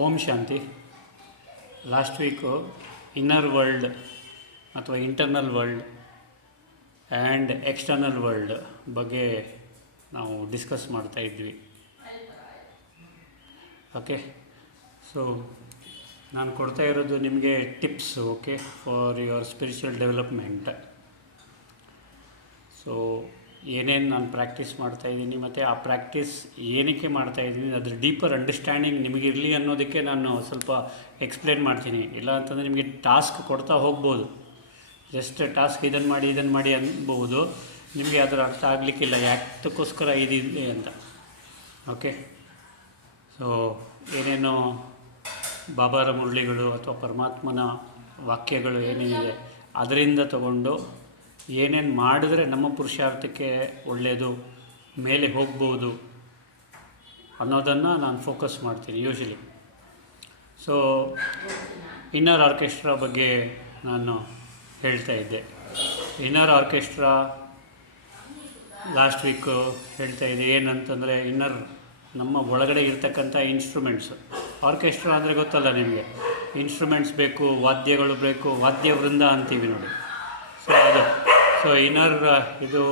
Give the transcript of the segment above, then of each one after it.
ಓಂ ಶಾಂತಿ. Last week inner world ಅಥವಾ internal world and external world ಬಗ್ಗೆ ನಾವು ಡಿಸ್ಕಸ್ ಮಾಡ್ತಾಯಿದ್ವಿ. ಓಕೆ, ಸೊ ನಾನು ಕೊಡ್ತಾ ಇರೋದು ನಿಮಗೆ tips, okay, for your spiritual development. So ಏನೇನು ನಾನು ಪ್ರಾಕ್ಟೀಸ್ ಮಾಡ್ತಾಯಿದ್ದೀನಿ ಮತ್ತು ಆ ಪ್ರಾಕ್ಟೀಸ್ ಏನಕ್ಕೆ ಮಾಡ್ತಾಯಿದ್ದೀನಿ ಅದ್ರ ಡೀಪರ್ ಅಂಡರ್ಸ್ಟ್ಯಾಂಡಿಂಗ್ ನಿಮಗಿರಲಿ ಅನ್ನೋದಕ್ಕೆ ನಾನು ಸ್ವಲ್ಪ ಎಕ್ಸ್ಪ್ಲೇನ್ ಮಾಡ್ತೀನಿ. ಇಲ್ಲ ಅಂತಂದರೆ ನಿಮಗೆ ಟಾಸ್ಕ್ ಕೊಡ್ತಾ ಹೋಗ್ಬೋದು, ಜಸ್ಟ್ ಟಾಸ್ಕ್ ಇದನ್ನು ಮಾಡಿ ಅನ್ಬೋದು, ನಿಮಗೆ ಅದರ ಅರ್ಥ ಆಗಲಿಕ್ಕಿಲ್ಲ ಯಾತಕ್ಕೋಸ್ಕರ ಇದಿದೆ ಅಂತ. ಓಕೆ, ಸೊ ಏನೇನೋ ಬಾಬಾರ ಮುರಳಿಗಳು ಅಥವಾ ಪರಮಾತ್ಮನ ವಾಕ್ಯಗಳು ಏನೇನಿದೆ ಅದರಿಂದ ತಗೊಂಡು ಏನೇನು ಮಾಡಿದ್ರೆ ನಮ್ಮ ಪುರುಷಾರ್ಥಕ್ಕೆ ಒಳ್ಳೆಯದು, ಮೇಲೆ ಹೋಗ್ಬೋದು ಅನ್ನೋದನ್ನು ನಾನು ಫೋಕಸ್ ಮಾಡ್ತೀನಿ ಯೂಶಲಿ. ಸೊ ಇನ್ನರ್ ಆರ್ಕೆಸ್ಟ್ರಾ ಬಗ್ಗೆ ನಾನು ಹೇಳ್ತಾ ಇದ್ದೆ. ಇನ್ನರ್ ಆರ್ಕೆಸ್ಟ್ರಾ ಲಾಸ್ಟ್ ವೀಕು ಹೇಳ್ತಾ ಇದ್ದೆ. ಏನಂತಂದರೆ ಇನ್ನರ್ ನಮ್ಮ ಒಳಗಡೆ ಇರ್ತಕ್ಕಂಥ ಇನ್ಸ್ಟ್ರೂಮೆಂಟ್ಸು. ಆರ್ಕೆಸ್ಟ್ರಾ ಅಂದರೆ ಗೊತ್ತಲ್ಲ ನಿಮಗೆ, ಇನ್ಸ್ಟ್ರೂಮೆಂಟ್ಸ್ ಬೇಕು, ವಾದ್ಯಗಳು ಬೇಕು, ವಾದ್ಯ ವೃಂದ ಅಂತೀವಿ ನೋಡಿ. ಸೊ ಅದು ಇನ್ನರ್ ಇದು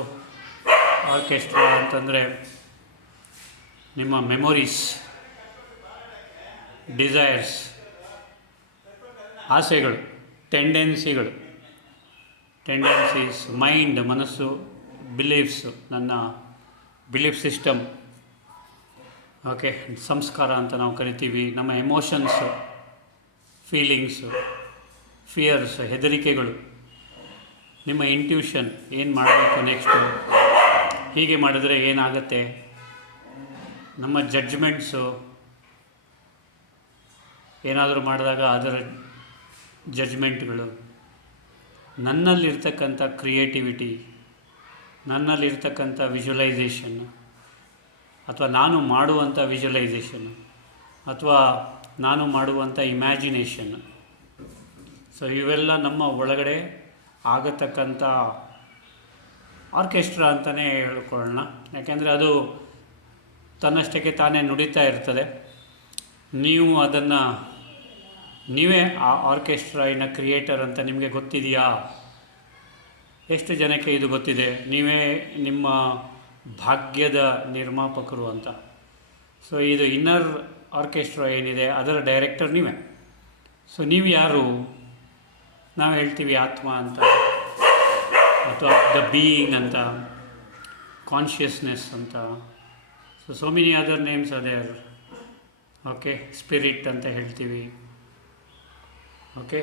ಆರ್ಕೆಸ್ಟ್ರಾ ಅಂತಂದರೆ ನಿಮ್ಮ ಮೆಮೊರೀಸ್, ಡಿಸೈರ್ಸ್, ಆಸೆಗಳು, ಟೆಂಡೆನ್ಸೀಸ್, ಮೈಂಡ್, ಮನಸ್ಸು, ಬಿಲೀಫ್ಸು, ನನ್ನ ಬಿಲೀಫ್ ಸಿಸ್ಟಮ್, ಓಕೆ, ಸಂಸ್ಕಾರ ಅಂತ ನಾವು ಕರಿತೀವಿ, ನಮ್ಮ ಎಮೋಷನ್ಸು, ಫೀಲಿಂಗ್ಸು, ಫಿಯರ್ಸ್, ಹೆದರಿಕೆಗಳು, ನಿಮ್ಮ ಇಂಟ್ಯೂಷನ್, ಏನು ಮಾಡಬೇಕು ನೆಕ್ಸ್ಟು, ಹೀಗೆ ಮಾಡಿದ್ರೆ ಏನಾಗುತ್ತೆ, ನಮ್ಮ ಜಡ್ಜ್ಮೆಂಟ್ಸು, ಏನಾದರೂ ಮಾಡಿದಾಗ ಅದರ ಜಡ್ಜ್ಮೆಂಟ್ಗಳು, ನನ್ನಲ್ಲಿರ್ತಕ್ಕಂಥ ಕ್ರಿಯೇಟಿವಿಟಿ, ನನ್ನಲ್ಲಿರ್ತಕ್ಕಂಥ ವಿಜುವಲೈಸೇಷನ್ ಅಥವಾ ನಾನು ಮಾಡುವಂಥ ವಿಜುವಲೈಸೇಷನ್ ಅಥವಾ ನಾನು ಮಾಡುವಂಥ ಇಮ್ಯಾಜಿನೇಷನ್. ಸೊ ಇವೆಲ್ಲ ನಮ್ಮ ಒಳಗಡೆ ಆಗತಕ್ಕಂಥ ಆರ್ಕೆಸ್ಟ್ರಾ ಅಂತಲೇ ಹೇಳ್ಕೊಳ್ಳೋಣ. ಯಾಕೆಂದರೆ ಅದು ತನ್ನಷ್ಟಕ್ಕೆ ತಾನೇ ನುಡಿತಾ ಇರ್ತದೆ. ನೀವು ಅದನ್ನು ನೀವೇ ಆ ಆರ್ಕೆಸ್ಟ್ರಾಯಿನ ಕ್ರಿಯೇಟರ್ ಅಂತ ನಿಮಗೆ ಗೊತ್ತಿದೆಯಾ? ಎಷ್ಟು ಜನಕ್ಕೆ ಇದು ಗೊತ್ತಿದೆ? ನೀವೇ ನಿಮ್ಮ ಭಾಗ್ಯದ ನಿರ್ಮಾಪಕರು ಅಂತ. ಸೊ ಇದು ಇನ್ನರ್ ಆರ್ಕೆಸ್ಟ್ರಾ ಏನಿದೆ ಅದರ ಡೈರೆಕ್ಟರ್ ನೀವೇ. ಸೊ ನೀವು ಯಾರು? ನಾವು ಹೇಳ್ತೀವಿ ಆತ್ಮ ಅಂತ, ಅಥವಾ ದ ಬೀಯಿಂಗ್ ಅಂತ, ಕಾನ್ಷಿಯಸ್ನೆಸ್ ಅಂತ. So many other names other. Okay, spirit ಅಂತ ಹೇಳ್ತೀವಿ. ಓಕೆ,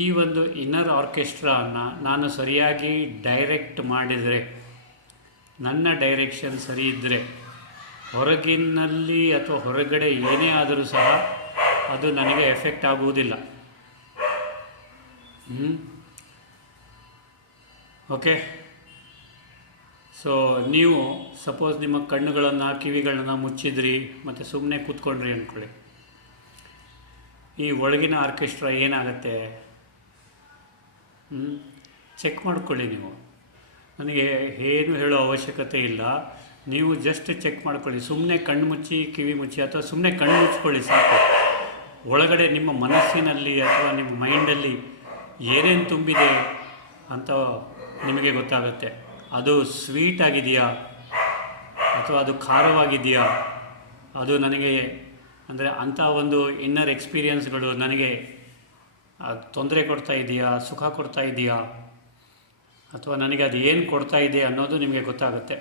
ಈ ಒಂದು ಇನ್ನರ್ ಆರ್ಕೆಸ್ಟ್ರಾನ ನಾನು ಸರಿಯಾಗಿ ಡೈರೆಕ್ಟ್ ಮಾಡಿದರೆ, ನನ್ನ ಡೈರೆಕ್ಷನ್ ಸರಿ ಇದ್ದರೆ, ಹೊರಗಿನಲ್ಲಿ ಅಥವಾ ಹೊರಗಡೆ ಏನೇ ಆದರೂ ಸಹ ಅದು ನನಗೆ ಎಫೆಕ್ಟ್ ಆಗುವುದಿಲ್ಲ. ಓಕೆ, ಸೊ ನೀವು ಸಪೋಸ್ ನಿಮ್ಮ ಕಣ್ಣುಗಳನ್ನು ಕಿವಿಗಳನ್ನು ಮುಚ್ಚಿದ್ರಿ ಮತ್ತು ಸುಮ್ಮನೆ ಕೂತ್ಕೊಂಡ್ರಿ ಅಂದ್ಕೊಳ್ಳಿ, ಈ ಒಳಗಿನ ಆರ್ಕೆಸ್ಟ್ರಾ ಏನಾಗುತ್ತೆ ಚೆಕ್ ಮಾಡ್ಕೊಳ್ಳಿ. ನೀವು ನನಗೆ ಏನು ಹೇಳೋ ಅವಶ್ಯಕತೆ ಇಲ್ಲ, ನೀವು ಜಸ್ಟ್ ಚೆಕ್ ಮಾಡ್ಕೊಳ್ಳಿ. ಸುಮ್ಮನೆ ಕಣ್ಣು ಮುಚ್ಚಿ ಕಿವಿ ಮುಚ್ಚಿ ಅಥವಾ ಸುಮ್ಮನೆ ಕಣ್ಣು ಮುಚ್ಕೊಳ್ಳಿ ಸಾಕು. ಒಳಗಡೆ ನಿಮ್ಮ ಮನಸ್ಸಿನಲ್ಲಿ ಅಥವಾ ನಿಮ್ಮ ಮೈಂಡಲ್ಲಿ ಏನೇನು ತುಂಬಿದೆ ಅಂತ ನಿಮಗೆ ಗೊತ್ತಾಗುತ್ತೆ. ಅದು ಸ್ವೀಟ್ ಆಗಿದೆಯಾ ಅಥವಾ ಅದು ಖಾರವಾಗಿದೆಯಾ, ಅದು ನನಗೆ ಅಂದರೆ ಅಂಥ ಒಂದು ಇನ್ನರ್ ಎಕ್ಸ್ಪೀರಿಯನ್ಸ್ಗಳು ನನಗೆ ತೊಂದರೆ ಕೊಡ್ತಾ ಇದೆಯಾ, ಸುಖ ಕೊಡ್ತಾ ಇದೆಯಾ, ಅಥವಾ ನನಗೆ ಅದು ಏನು ಕೊಡ್ತಾ ಇದೆ ಅನ್ನೋದು ನಿಮಗೆ ಗೊತ್ತಾಗುತ್ತೆ.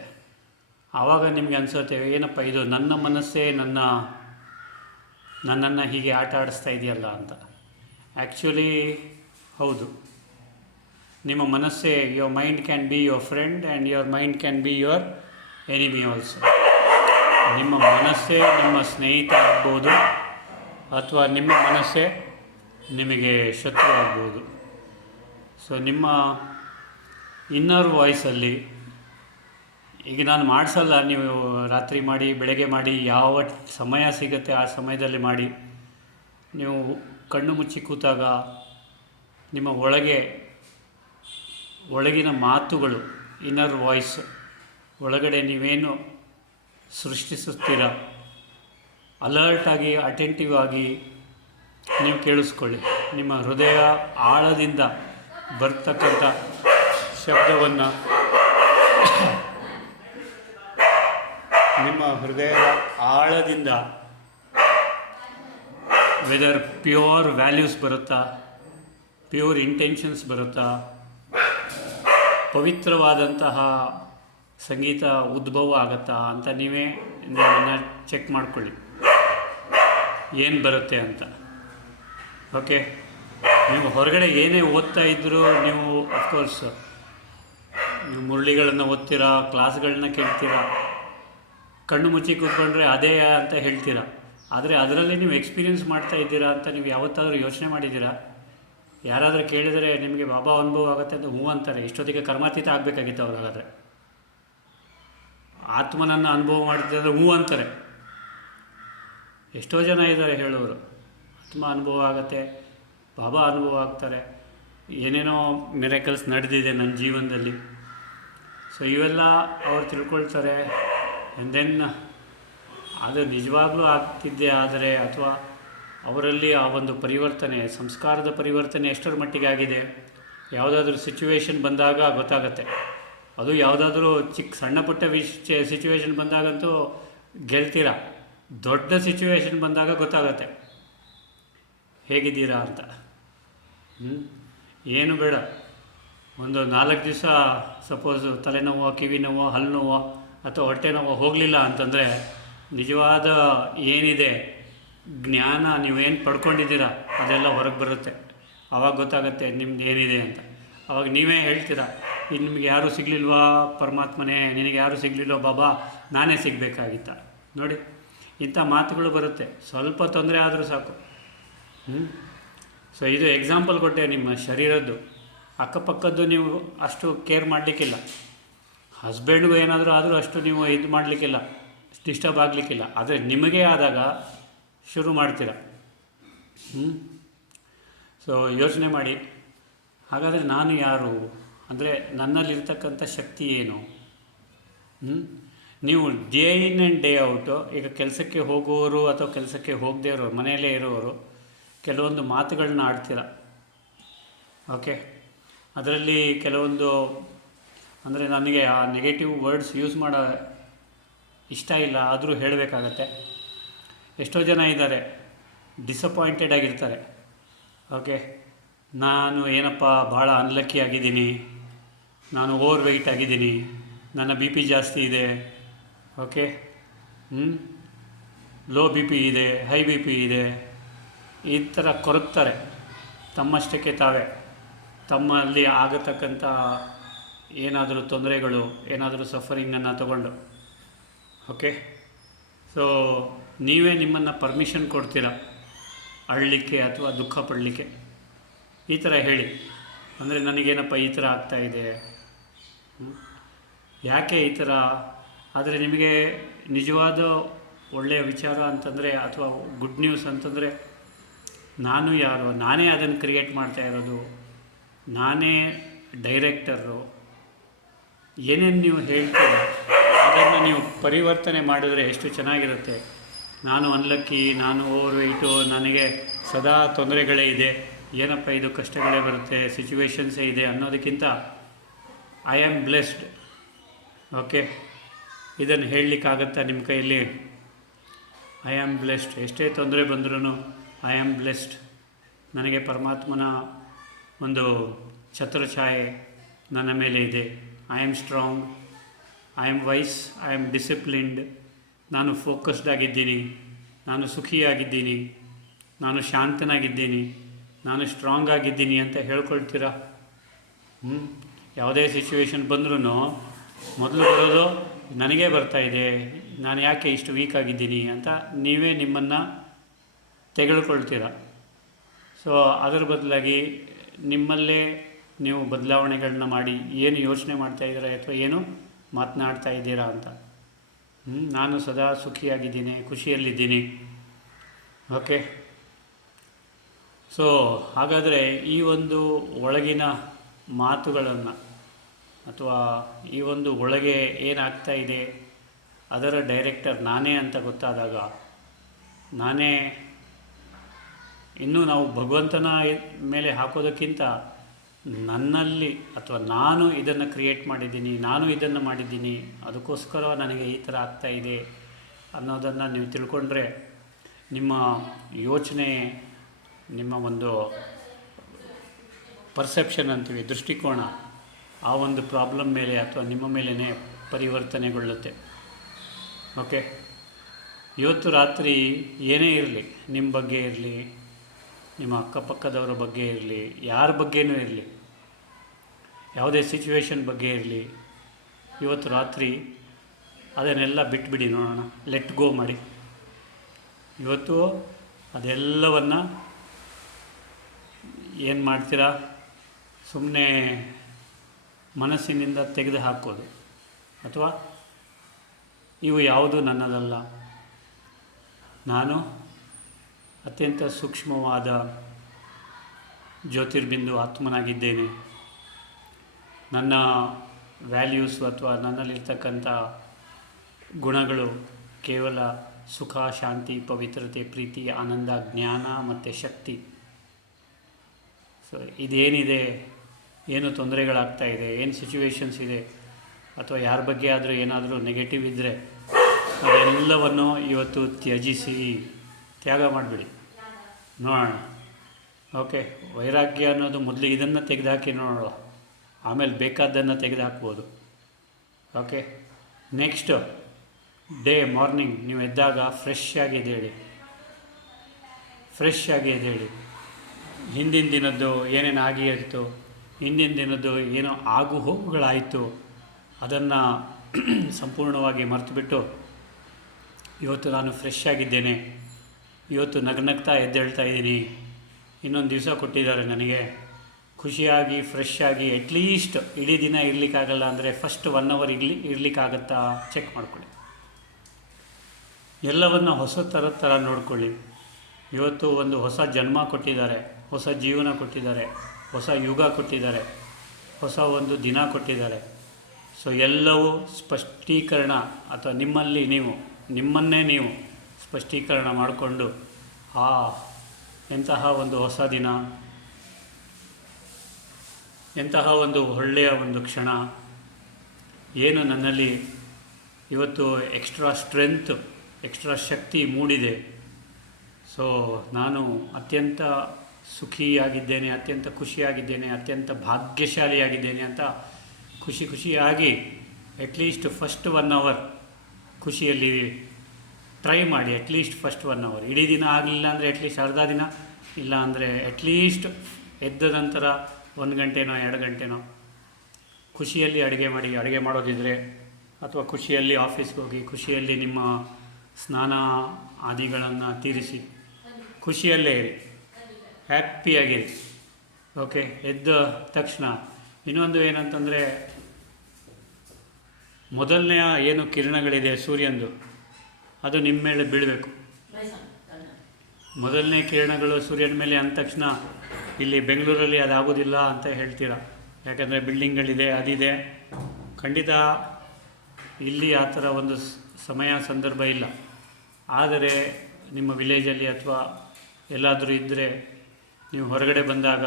ಆವಾಗ ನಿಮಗೆ ಅನಿಸುತ್ತೆ, ಏನಪ್ಪ ಇದು ನನ್ನ ಮನಸ್ಸೇ ನನ್ನನ್ನು ಹೀಗೆ ಆಟ ಆಡಿಸ್ತಾ ಇದೆಯಲ್ಲ ಅಂತ. ಆ್ಯಕ್ಚುಲಿ ಹೌದು, ನಿಮ್ಮ ಮನಸ್ಸೇ, your mind can be your friend and your mind can be your enemy also. ನಿಮ್ಮ ಮನಸ್ಸೇ ನಿಮ್ಮ ಸ್ನೇಹಿತ ಆಗ್ಬೋದು ಅಥವಾ ನಿಮ್ಮ ಮನಸ್ಸೇ ನಿಮಗೆ ಶತ್ರು ಆಗ್ಬೋದು. ಸೊ ನಿಮ್ಮ ಇನ್ನರ್ ವಾಯ್ಸಲ್ಲಿ, ಈಗ ನಾನು ಮಾಡಿಸಲ್ಲ, ನೀವು ರಾತ್ರಿ ಮಾಡಿ ಬೆಳಗ್ಗೆ ಮಾಡಿ, ಯಾವ ಸಮಯ ಸಿಗುತ್ತೆ ಆ ಸಮಯದಲ್ಲಿ ಮಾಡಿ. ನೀವು ಕಣ್ಣು ಮುಚ್ಚಿ ಕೂತಾಗ ನಿಮ್ಮ ಒಳಗಿನ ಮಾತುಗಳು, ಇನ್ನರ್ ವಾಯ್ಸ್, ಒಳಗಡೆ ನೀವೇನು ಸೃಷ್ಟಿಸುತ್ತೀರ ಅಲರ್ಟಾಗಿ ಅಟೆಂಟಿವ್ ಆಗಿ ನೀವು ಕೇಳಿಸ್ಕೊಳ್ಳಿ. ನಿಮ್ಮ ಹೃದಯ ಆಳದಿಂದ ಬರ್ತಕ್ಕಂಥ ಶಬ್ದವನ್ನು, ನಿಮ್ಮ ಹೃದಯದ ಆಳದಿಂದ ವೆದರ್ ಪ್ಯೂರ್ ವ್ಯಾಲ್ಯೂಸ್ ಬರುತ್ತಾ, ಪ್ಯೂರ್ ಇಂಟೆನ್ಷನ್ಸ್ ಬರುತ್ತಾ, ಪವಿತ್ರವಾದಂತಹ ಸಂಗೀತ ಉದ್ಭವ ಆಗುತ್ತಾ ಅಂತ ನೀವೇ ನಿಮ್ಮನ್ನು ಚೆಕ್ ಮಾಡ್ಕೊಳ್ಳಿ, ಏನು ಬರುತ್ತೆ ಅಂತ. ಓಕೆ, ನೀವು ಹೊರಗಡೆ ಏನೇ ಓದ್ತಾ ಇದ್ದರೂ ನೀವು ಅಫ್ಕೋರ್ಸ್ ನೀವು ಮುರಳಿಗಳನ್ನು ಓದ್ತೀರಾ, ಕ್ಲಾಸ್ಗಳನ್ನ ಕೇಳ್ತೀರಾ, ಕಣ್ಣು ಮುಚ್ಚಿ ಕೂತ್ಕೊಂಡ್ರೆ ಅದೇ ಅಂತ ಹೇಳ್ತೀರಾ. ಆದರೆ ಅದರಲ್ಲಿ ನೀವು ಎಕ್ಸ್ಪೀರಿಯೆನ್ಸ್ ಮಾಡ್ತಾ ಇದ್ದೀರಾ ಅಂತ ನೀವು ಯಾವತ್ತಾದರೂ ಯೋಚನೆ ಮಾಡಿದ್ದೀರಾ? ಯಾರಾದರೂ ಕೇಳಿದರೆ ನಿಮಗೆ ಬಾಬಾ ಅನುಭವ ಆಗುತ್ತೆ ಅಂತ ಹ್ಞೂ ಅಂತಾರೆ. ಇಷ್ಟೊತ್ತಿಗೆ ಕರ್ಮಾತೀತ ಆಗಬೇಕಾಗಿತ್ತು ಅವ್ರು. ಹಾಗಾದರೆ ಆತ್ಮನನ್ನು ಅನುಭವ ಮಾಡ್ತಿದ್ರೆ ಹ್ಞೂ ಅಂತಾರೆ. ಎಷ್ಟೋ ಜನ ಇದ್ದಾರೆ ಹೇಳೋರು, ಆತ್ಮ ಅನುಭವ ಆಗುತ್ತೆ, ಬಾಬಾ ಅನುಭವ ಆಗ್ತಾರೆ, ಏನೇನೋ ಮಿರಾಕಲ್ಸ್ ನಡೆದಿದೆ ನನ್ನ ಜೀವನದಲ್ಲಿ. ಸೊ ಇವೆಲ್ಲ ಅವ್ರು ತಿಳ್ಕೊಳ್ತಾರೆ. ಆ್ಯಂಡ್ ದೆನ್ ಅದು ನಿಜವಾಗ್ಲೂ ಆಗ್ತಿದ್ದೆ ಆದರೆ, ಅಥವಾ ಅವರಲ್ಲಿ ಆ ಒಂದು ಪರಿವರ್ತನೆ, ಸಂಸ್ಕಾರದ ಪರಿವರ್ತನೆ ಎಷ್ಟರ ಮಟ್ಟಿಗೆ ಆಗಿದೆ, ಯಾವುದಾದ್ರೂ ಸಿಚುವೇಶನ್ ಬಂದಾಗ ಗೊತ್ತಾಗತ್ತೆ. ಅದು ಯಾವುದಾದ್ರೂ ಸಣ್ಣ ಪುಟ್ಟ ಸಿಚುವೇಶನ್ ಬಂದಾಗಂತೂ ಗೆಲ್ತೀರ, ದೊಡ್ಡ ಸಿಚುವೇಶನ್ ಬಂದಾಗ ಗೊತ್ತಾಗತ್ತೆ ಹೇಗಿದ್ದೀರಾ ಅಂತ. ಏನು ಬೇಡ, ಒಂದು 4 ದಿವಸ ಸಪೋಸು ತಲೆನೋವು, ಕಿವಿ ನೋವು, ಹಲ್ಲು ನೋವು ಅಥವಾ ಹೊಟ್ಟೆ ನೋವು ಹೋಗಲಿಲ್ಲ ಅಂತಂದರೆ ನಿಜವಾದ ಏನಿದೆ ಜ್ಞಾನ, ನೀವೇನು ಪಡ್ಕೊಂಡಿದ್ದೀರಾ ಅದೆಲ್ಲ ಹೊರಗೆ ಬರುತ್ತೆ. ಆವಾಗ ಗೊತ್ತಾಗುತ್ತೆ ನಿಮ್ದು ಏನಿದೆ ಅಂತ. ಆವಾಗ ನೀವೇ ಹೇಳ್ತೀರಾ, ಇನ್ನು ನಿಮಗೆ ಯಾರೂ ಸಿಗಲಿಲ್ವಾ ಪರಮಾತ್ಮನೇ, ನಿನಗೆ ಯಾರೂ ಸಿಗಲಿಲ್ವಾ ಬಾಬಾ, ನಾನೇ ಸಿಗಬೇಕಾಗಿತ್ತ. ನೋಡಿ, ಇಂಥ ಮಾತುಗಳು ಬರುತ್ತೆ. ಸ್ವಲ್ಪ ತೊಂದರೆ ಆದರೂ ಸಾಕು. ಸೊ ಇದು ಎಕ್ಸಾಂಪಲ್ ಕೊಟ್ಟೆ ನಿಮ್ಮ ಶರೀರದ್ದು. ಅಕ್ಕಪಕ್ಕದ್ದು ನೀವು ಅಷ್ಟು ಕೇರ್ ಮಾಡಲಿಕ್ಕಿಲ್ಲ, ಹಸ್ಬೆಂಡ್ಗೂ ಏನಾದರೂ ಆದರೂ ಅಷ್ಟು ನೀವು ಇದು ಮಾಡಲಿಕ್ಕಿಲ್ಲ, ಡಿಸ್ಟರ್ಬ್ ಆಗಲಿಕ್ಕಿಲ್ಲ. ಆದರೆ ನಿಮಗೇ ಆದಾಗ ಶುರು ಮಾಡ್ತೀರ. ಸೊ ಯೋಚನೆ ಮಾಡಿ, ಹಾಗಾದರೆ ನಾನು ಯಾರು, ಅಂದರೆ ನನ್ನಲ್ಲಿರ್ತಕ್ಕಂಥ ಶಕ್ತಿ ಏನು? ನೀವು day in and day out, ಈಗ ಕೆಲಸಕ್ಕೆ ಹೋಗುವವರು ಅಥವಾ ಕೆಲಸಕ್ಕೆ ಹೋಗದೇ ಇರೋರು, ಮನೆಯಲ್ಲೇ ಇರೋರು ಕೆಲವೊಂದು ಮಾತುಗಳನ್ನ ಆಡ್ತೀರ. ಓಕೆ, ಅದರಲ್ಲಿ ಕೆಲವೊಂದು ಅಂದರೆ ನನಗೆ ಆ ನೆಗೆಟಿವ್ ವರ್ಡ್ಸ್ ಯೂಸ್ ಮಾಡೋ ಇಷ್ಟ ಇಲ್ಲ, ಆದರೂ ಹೇಳಬೇಕಾಗತ್ತೆ. ಎಷ್ಟೋ ಜನ ಇದ್ದಾರೆ ಡಿಸಪಾಯಿಂಟೆಡ್ ಆಗಿರ್ತಾರೆ. ಓಕೆ, ನಾನು ಏನಪ್ಪ ಭಾಳ ಅನ್ಲಕ್ಕಿ ಆಗಿದ್ದೀನಿ, ನಾನು ಓವರ್ ವೆಯ್ಟ್ ಆಗಿದ್ದೀನಿ, ನನ್ನ ಬಿ ಪಿ ಜಾಸ್ತಿ ಇದೆ, ಓಕೆ, ಲೋ ಬಿ ಪಿ ಇದೆ, ಹೈ ಬಿ ಪಿ ಇದೆ, ಈ ಥರ ಕೊರಗ್ತಾರೆ ತಮ್ಮಷ್ಟಕ್ಕೆ ತಾವೇ. ತಮ್ಮಲ್ಲಿ ಆಗತಕ್ಕಂಥ ಏನಾದರೂ ತೊಂದರೆಗಳು, ಏನಾದರೂ ಸಫರಿಂಗನ್ನು ತಗೊಂಡು. ಓಕೆ, ಸೊ ನೀವೇ ನಿಮ್ಮನ್ನು ಪರ್ಮಿಷನ್ ಕೊಡ್ತೀರಾ ಅಳಲಿಕ್ಕೆ ಅಥವಾ ದುಃಖ ಪಡಲಿಕ್ಕೆ. ಈ ಥರ ಹೇಳಿ, ಅಂದರೆ ನನಗೇನಪ್ಪ ಈ ಥರ ಆಗ್ತಾಯಿದೆ, ಯಾಕೆ ಈ ಥರ. ಆದರೆ ನಿಮಗೆ ನಿಜವಾದ ಒಳ್ಳೆಯ ವಿಚಾರ ಅಂತಂದರೆ ಅಥವಾ ಗುಡ್ ನ್ಯೂಸ್ ಅಂತಂದರೆ, ನಾನು ಯಾರು, ನಾನೇ ಅದನ್ನು ಕ್ರಿಯೇಟ್ ಮಾಡ್ತಾ ಇರೋದು, ನಾನೇ ಡೈರೆಕ್ಟರು. ಏನೇನು ನೀವು ಹೇಳ್ತೀರ ಅದನ್ನು ನೀವು ಪರಿವರ್ತನೆ ಮಾಡಿದ್ರೆ ಎಷ್ಟು ಚೆನ್ನಾಗಿರುತ್ತೆ. ನಾನು ಅನ್ಲಕ್ಕಿ, ನಾನು ಓವರ್ ವೆಯ್ಟು, ನನಗೆ ಸದಾ ತೊಂದರೆಗಳೇ ಇದೆ, ಏನಪ್ಪ ಇದು ಕಷ್ಟಗಳೇ ಬರುತ್ತೆ, ಸಿಚುವೇಶನ್ಸೇ ಇದೆ ಅನ್ನೋದಕ್ಕಿಂತ ಐ ಆಮ್ ಬ್ಲೆಸ್ಡ್. ಓಕೆ, ಇದನ್ನು ಹೇಳಲಿಕ್ಕಾಗತ್ತಾ ನಿಮ್ಮ ಕೈಯಲ್ಲಿ? I am blessed. ಎಷ್ಟೇ ತೊಂದರೆ ಬಂದ್ರೂ ಐ ಆಮ್ ಬ್ಲೆಸ್ಡ್. ನನಗೆ ಪರಮಾತ್ಮನ ಒಂದು ಛತ್ರಛಾಯೆ ನನ್ನ ಮೇಲೆ ಇದೆ. I am strong, I am wise, I am disciplined. ನಾನು ಫೋಕಸ್ಡ್ ಆಗಿದ್ದೀನಿ, ನಾನು ಸುಖಿಯಾಗಿದ್ದೀನಿ, ನಾನು ಶಾಂತನಾಗಿದ್ದೀನಿ, ನಾನು ಸ್ಟ್ರಾಂಗ್ ಆಗಿದ್ದೀನಿ ಅಂತ ಹೇಳ್ಕೊಳ್ತೀರಾ. ಯಾವುದೇ ಸಿಚುವೇಶನ್ ಬಂದ್ರೂ ಮೊದಲು ಬರೋದು ನನಗೇ ಬರ್ತಾಯಿದೆ, ನಾನು ಯಾಕೆ ಇಷ್ಟು ವೀಕ್ ಆಗಿದ್ದೀನಿ ಅಂತ ನೀವೇ ನಿಮ್ಮನ್ನು ತೆಗೆದುಕೊಳ್ತೀರ. ಸೊ ಅದರ ಬದಲಾಗಿ ನಿಮ್ಮಲ್ಲೇ ನೀವು ಬದಲಾವಣೆಗಳನ್ನ ಮಾಡಿ ಏನು ಯೋಚನೆ ಮಾಡ್ತಾಯಿದ್ದೀರಾ ಅಥವಾ ಏನು ಮಾತನಾಡ್ತಾ ಇದ್ದೀರಾ ಅಂತ. ನಾನು ಸದಾ ಸುಖಿಯಾಗಿದ್ದೀನಿ, ಖುಷಿಯಲ್ಲಿದ್ದೀನಿ. ಓಕೆ, ಸೊ ಹಾಗಾದರೆ ಈ ಒಂದು ಒಳಗಿನ ಮಾತುಗಳನ್ನು ಅಥವಾ ಈ ಒಂದು ಒಳಗೆ ಏನಾಗ್ತಾ ಇದೆ ಅದರ ಡೈರೆಕ್ಟರ್ ನಾನೇ ಅಂತ ಗೊತ್ತಾದಾಗ ನಾನೇ ಇನ್ನೂ ನಾವು ಭಗವಂತನ ಮೇಲೆ ಹಾಕೋದಕ್ಕಿಂತ ನನ್ನಲ್ಲಿ ಅಥವಾ ನಾನು ಇದನ್ನು ಕ್ರಿಯೇಟ್ ಮಾಡಿದ್ದೀನಿ, ನಾನು ಇದನ್ನು ಮಾಡಿದ್ದೀನಿ, ಅದಕ್ಕೋಸ್ಕರ ನನಗೆ ಈ ಥರ ಆಗ್ತಾಯಿದೆ ಅನ್ನೋದನ್ನು ನೀವು ತಿಳ್ಕೊಂಡ್ರೆ ನಿಮ್ಮ ಯೋಚನೆ, ನಿಮ್ಮ ಒಂದು ಪರ್ಸೆಪ್ಷನ್ ಅಂತೀವಿ, ದೃಷ್ಟಿಕೋನ ಆ ಒಂದು ಪ್ರಾಬ್ಲಮ್ ಮೇಲೆ ಅಥವಾ ನಿಮ್ಮ ಮೇಲೇ ಪರಿವರ್ತನೆಗೊಳ್ಳುತ್ತೆ. ಓಕೆ, ಇವತ್ತು ರಾತ್ರಿ ಏನೇ ಇರಲಿ, ನಿಮ್ಮ ಬಗ್ಗೆ ಇರಲಿ, ನಿಮ್ಮ ಅಕ್ಕಪಕ್ಕದವರ ಬಗ್ಗೆ ಇರಲಿ, ಯಾರ ಬಗ್ಗೆನೂ ಇರಲಿ, ಯಾವುದೇ ಸಿಚುವೇಶನ್ ಬಗ್ಗೆ ಇರಲಿ, ಇವತ್ತು ರಾತ್ರಿ ಅದನ್ನೆಲ್ಲ ಬಿಟ್ಬಿಡಿ, ನೋಡೋಣ, ಲೆಟ್ ಗೋ ಮಾಡಿ. ಇವತ್ತು ಅದೆಲ್ಲವನ್ನು ಏನು ಮಾಡ್ತೀರಾ, ಸುಮ್ಮನೆ ಮನಸ್ಸಿನಿಂದ ತೆಗೆದು ಹಾಕೋದು, ಅಥವಾ ಇವು ಯಾವುದು ನನ್ನದಲ್ಲ, ನಾನು ಅತ್ಯಂತ ಸೂಕ್ಷ್ಮವಾದ ಜ್ಯೋತಿರ್ಬಿಂದು ಆತ್ಮನಾಗಿದ್ದೇನೆ, ನನ್ನ ವ್ಯಾಲ್ಯೂಸು ಅಥವಾ ನನ್ನಲ್ಲಿರ್ತಕ್ಕಂಥ ಗುಣಗಳು ಕೇವಲ ಸುಖ, ಶಾಂತಿ, ಪವಿತ್ರತೆ, ಪ್ರೀತಿ, ಆನಂದ, ಜ್ಞಾನ ಮತ್ತು ಶಕ್ತಿ. ಸೊ ಇದೇನಿದೆ, ಏನು ತೊಂದರೆಗಳಾಗ್ತಾಯಿದೆ, ಏನು ಸಿಚುವೇಶನ್ಸ್ ಇದೆ, ಅಥವಾ ಯಾರ ಬಗ್ಗೆ ಆದರೂ ಏನಾದರೂ ನೆಗೆಟಿವ್ ಇದ್ದರೆ ಅದೆಲ್ಲವನ್ನು ಇವತ್ತು ತ್ಯಜಿಸಿ, ತ್ಯಾಗ ಮಾಡಿಬಿಡಿ, ನೋಡೋಣ. ಓಕೆ, ವೈರಾಗ್ಯ ಅನ್ನೋದು ಮೊದಲು ಇದನ್ನು ತೆಗೆದುಹಾಕಿ ನೋಡೋಣ, ಆಮೇಲೆ ಬೇಕಾದ್ದನ್ನು ತೆಗೆದುಹಾಕ್ಬೋದು. ಓಕೆ, ನೆಕ್ಸ್ಟು ಡೇ ಮಾರ್ನಿಂಗ್ ನೀವು ಎದ್ದಾಗ ಫ್ರೆಶ್ ಆಗಿ ಎದ್ದೇಳಿ, ಹಿಂದಿನ ದಿನದ್ದು ಏನೇನು ಆಗಿತ್ತು, ಹಿಂದಿನ ದಿನದ್ದು ಏನೋ ಆಗು ಹೋಗುಗಳಾಯಿತು, ಅದನ್ನು ಸಂಪೂರ್ಣವಾಗಿ ಮರೆತುಬಿಟ್ಟು ಇವತ್ತು ನಾನು ಫ್ರೆಶ್ ಆಗಿದ್ದೇನೆ, ಇವತ್ತು ನಗ್ನಗ್ತಾ ಎದ್ದೇಳ್ತಾ ಇದ್ದೀನಿ, ಇನ್ನೊಂದು ದಿವಸ ಕೊಟ್ಟಿದ್ದಾರೆ ನನಗೆ, ಖುಷಿಯಾಗಿ ಫ್ರೆಶ್ ಆಗಿ ಅಟ್ಲೀಸ್ಟ್ ಇಡೀ ದಿನ ಇರಲಿಕ್ಕಾಗಲ್ಲ ಅಂದರೆ ಫಸ್ಟ್ 1 hour ಇರಲಿಕ್ಕಾಗತ್ತಾ ಚೆಕ್ ಮಾಡ್ಕೊಳ್ಳಿ. ಎಲ್ಲವನ್ನು ಹೊಸ ಥರ ನೋಡ್ಕೊಳ್ಳಿ. ಇವತ್ತು ಒಂದು ಹೊಸ ಜನ್ಮ ಕೊಟ್ಟಿದ್ದಾರೆ, ಹೊಸ ಜೀವನ ಕೊಟ್ಟಿದ್ದಾರೆ, ಹೊಸ ಯುಗ ಕೊಟ್ಟಿದ್ದಾರೆ, ಹೊಸ ಒಂದು ದಿನ ಕೊಟ್ಟಿದ್ದಾರೆ. ಸೊ ಎಲ್ಲವೂ ಸ್ಪಷ್ಟೀಕರಣ, ಅಥವಾ ನಿಮ್ಮನ್ನೇ ನೀವು ಸ್ಪಷ್ಟೀಕರಣ ಮಾಡಿಕೊಂಡು, ಎಂತಹ ಒಂದು ಹೊಸ ದಿನ, ಎಂತಹ ಒಂದು ಒಳ್ಳೆಯ ಒಂದು ಕ್ಷಣ, ಏನು ನನ್ನಲ್ಲಿ ಇವತ್ತು ಎಕ್ಸ್ಟ್ರಾ ಸ್ಟ್ರೆಂತ್, ಎಕ್ಸ್ಟ್ರಾ ಶಕ್ತಿ ಮೂಡಿದೆ. ಸೊ ನಾನು ಅತ್ಯಂತ ಸುಖಿಯಾಗಿದ್ದೇನೆ, ಅತ್ಯಂತ ಖುಷಿಯಾಗಿದ್ದೇನೆ, ಅತ್ಯಂತ ಭಾಗ್ಯಶಾಲಿಯಾಗಿದ್ದೇನೆ ಅಂತ ಖುಷಿಯಾಗಿ ಅಟ್ಲೀಸ್ಟ್ ಫಸ್ಟ್ 1 hour ಖುಷಿಯಲ್ಲಿ ಟ್ರೈ ಮಾಡಿ. ಅಟ್ಲೀಸ್ಟ್ ಫಸ್ಟ್ 1 hour, ಇಡೀ ದಿನ ಆಗಲಿಲ್ಲ ಅಂದರೆ ಅಟ್ಲೀಸ್ಟ್ ಅರ್ಧ ದಿನ, ಇಲ್ಲ ಅಂದರೆ ಅಟ್ಲೀಸ್ಟ್ ಎದ್ದ ನಂತರ 1 ಗಂಟೆನೋ 2 ಗಂಟೆನೋ ಖುಷಿಯಲ್ಲಿ ಅಡುಗೆ ಮಾಡೋದಿದ್ರೆ, ಅಥವಾ ಖುಷಿಯಲ್ಲಿ ಆಫೀಸ್ಗೆ ಹೋಗಿ ಖುಷಿಯಲ್ಲಿ ನಿಮ್ಮ ಸ್ನಾನ ಆದಿಗಳನ್ನು ತೀರಿಸಿ ಖುಷಿಯಲ್ಲೇ ಇರಿ, ಹ್ಯಾಪಿಯಾಗಿರಿ. ಓಕೆ, ಎದ್ದ ತಕ್ಷಣ ಇನ್ನೊಂದು ಏನಂತಂದರೆ, ಮೊದಲನೆಯ ಏನು ಕಿರಣಗಳಿದೆ ಸೂರ್ಯಂದು, ಅದು ನಿಮ್ಮ ಮೇಲೆ ಬೀಳಬೇಕು. ಮೊದಲನೇ ಕಿರಣಗಳು ಸೂರ್ಯನ ಮೇಲೆ ಅಂದ ತಕ್ಷಣ ಇಲ್ಲಿ ಬೆಂಗಳೂರಲ್ಲಿ ಅದಾಗೋದಿಲ್ಲ ಅಂತ ಹೇಳ್ತೀರ, ಯಾಕಂದರೆ ಬಿಲ್ಡಿಂಗ್ಗಳಿದೆ, ಅದಿದೆ. ಖಂಡಿತ ಇಲ್ಲಿ ಆ ಥರ ಒಂದು ಸಮಯ ಸಂದರ್ಭ ಇಲ್ಲ. ಆದರೆ ನಿಮ್ಮ ವಿಲೇಜಲ್ಲಿ ಅಥವಾ ಎಲ್ಲಾದರೂ ಇದ್ದರೆ, ನೀವು ಹೊರಗಡೆ ಬಂದಾಗ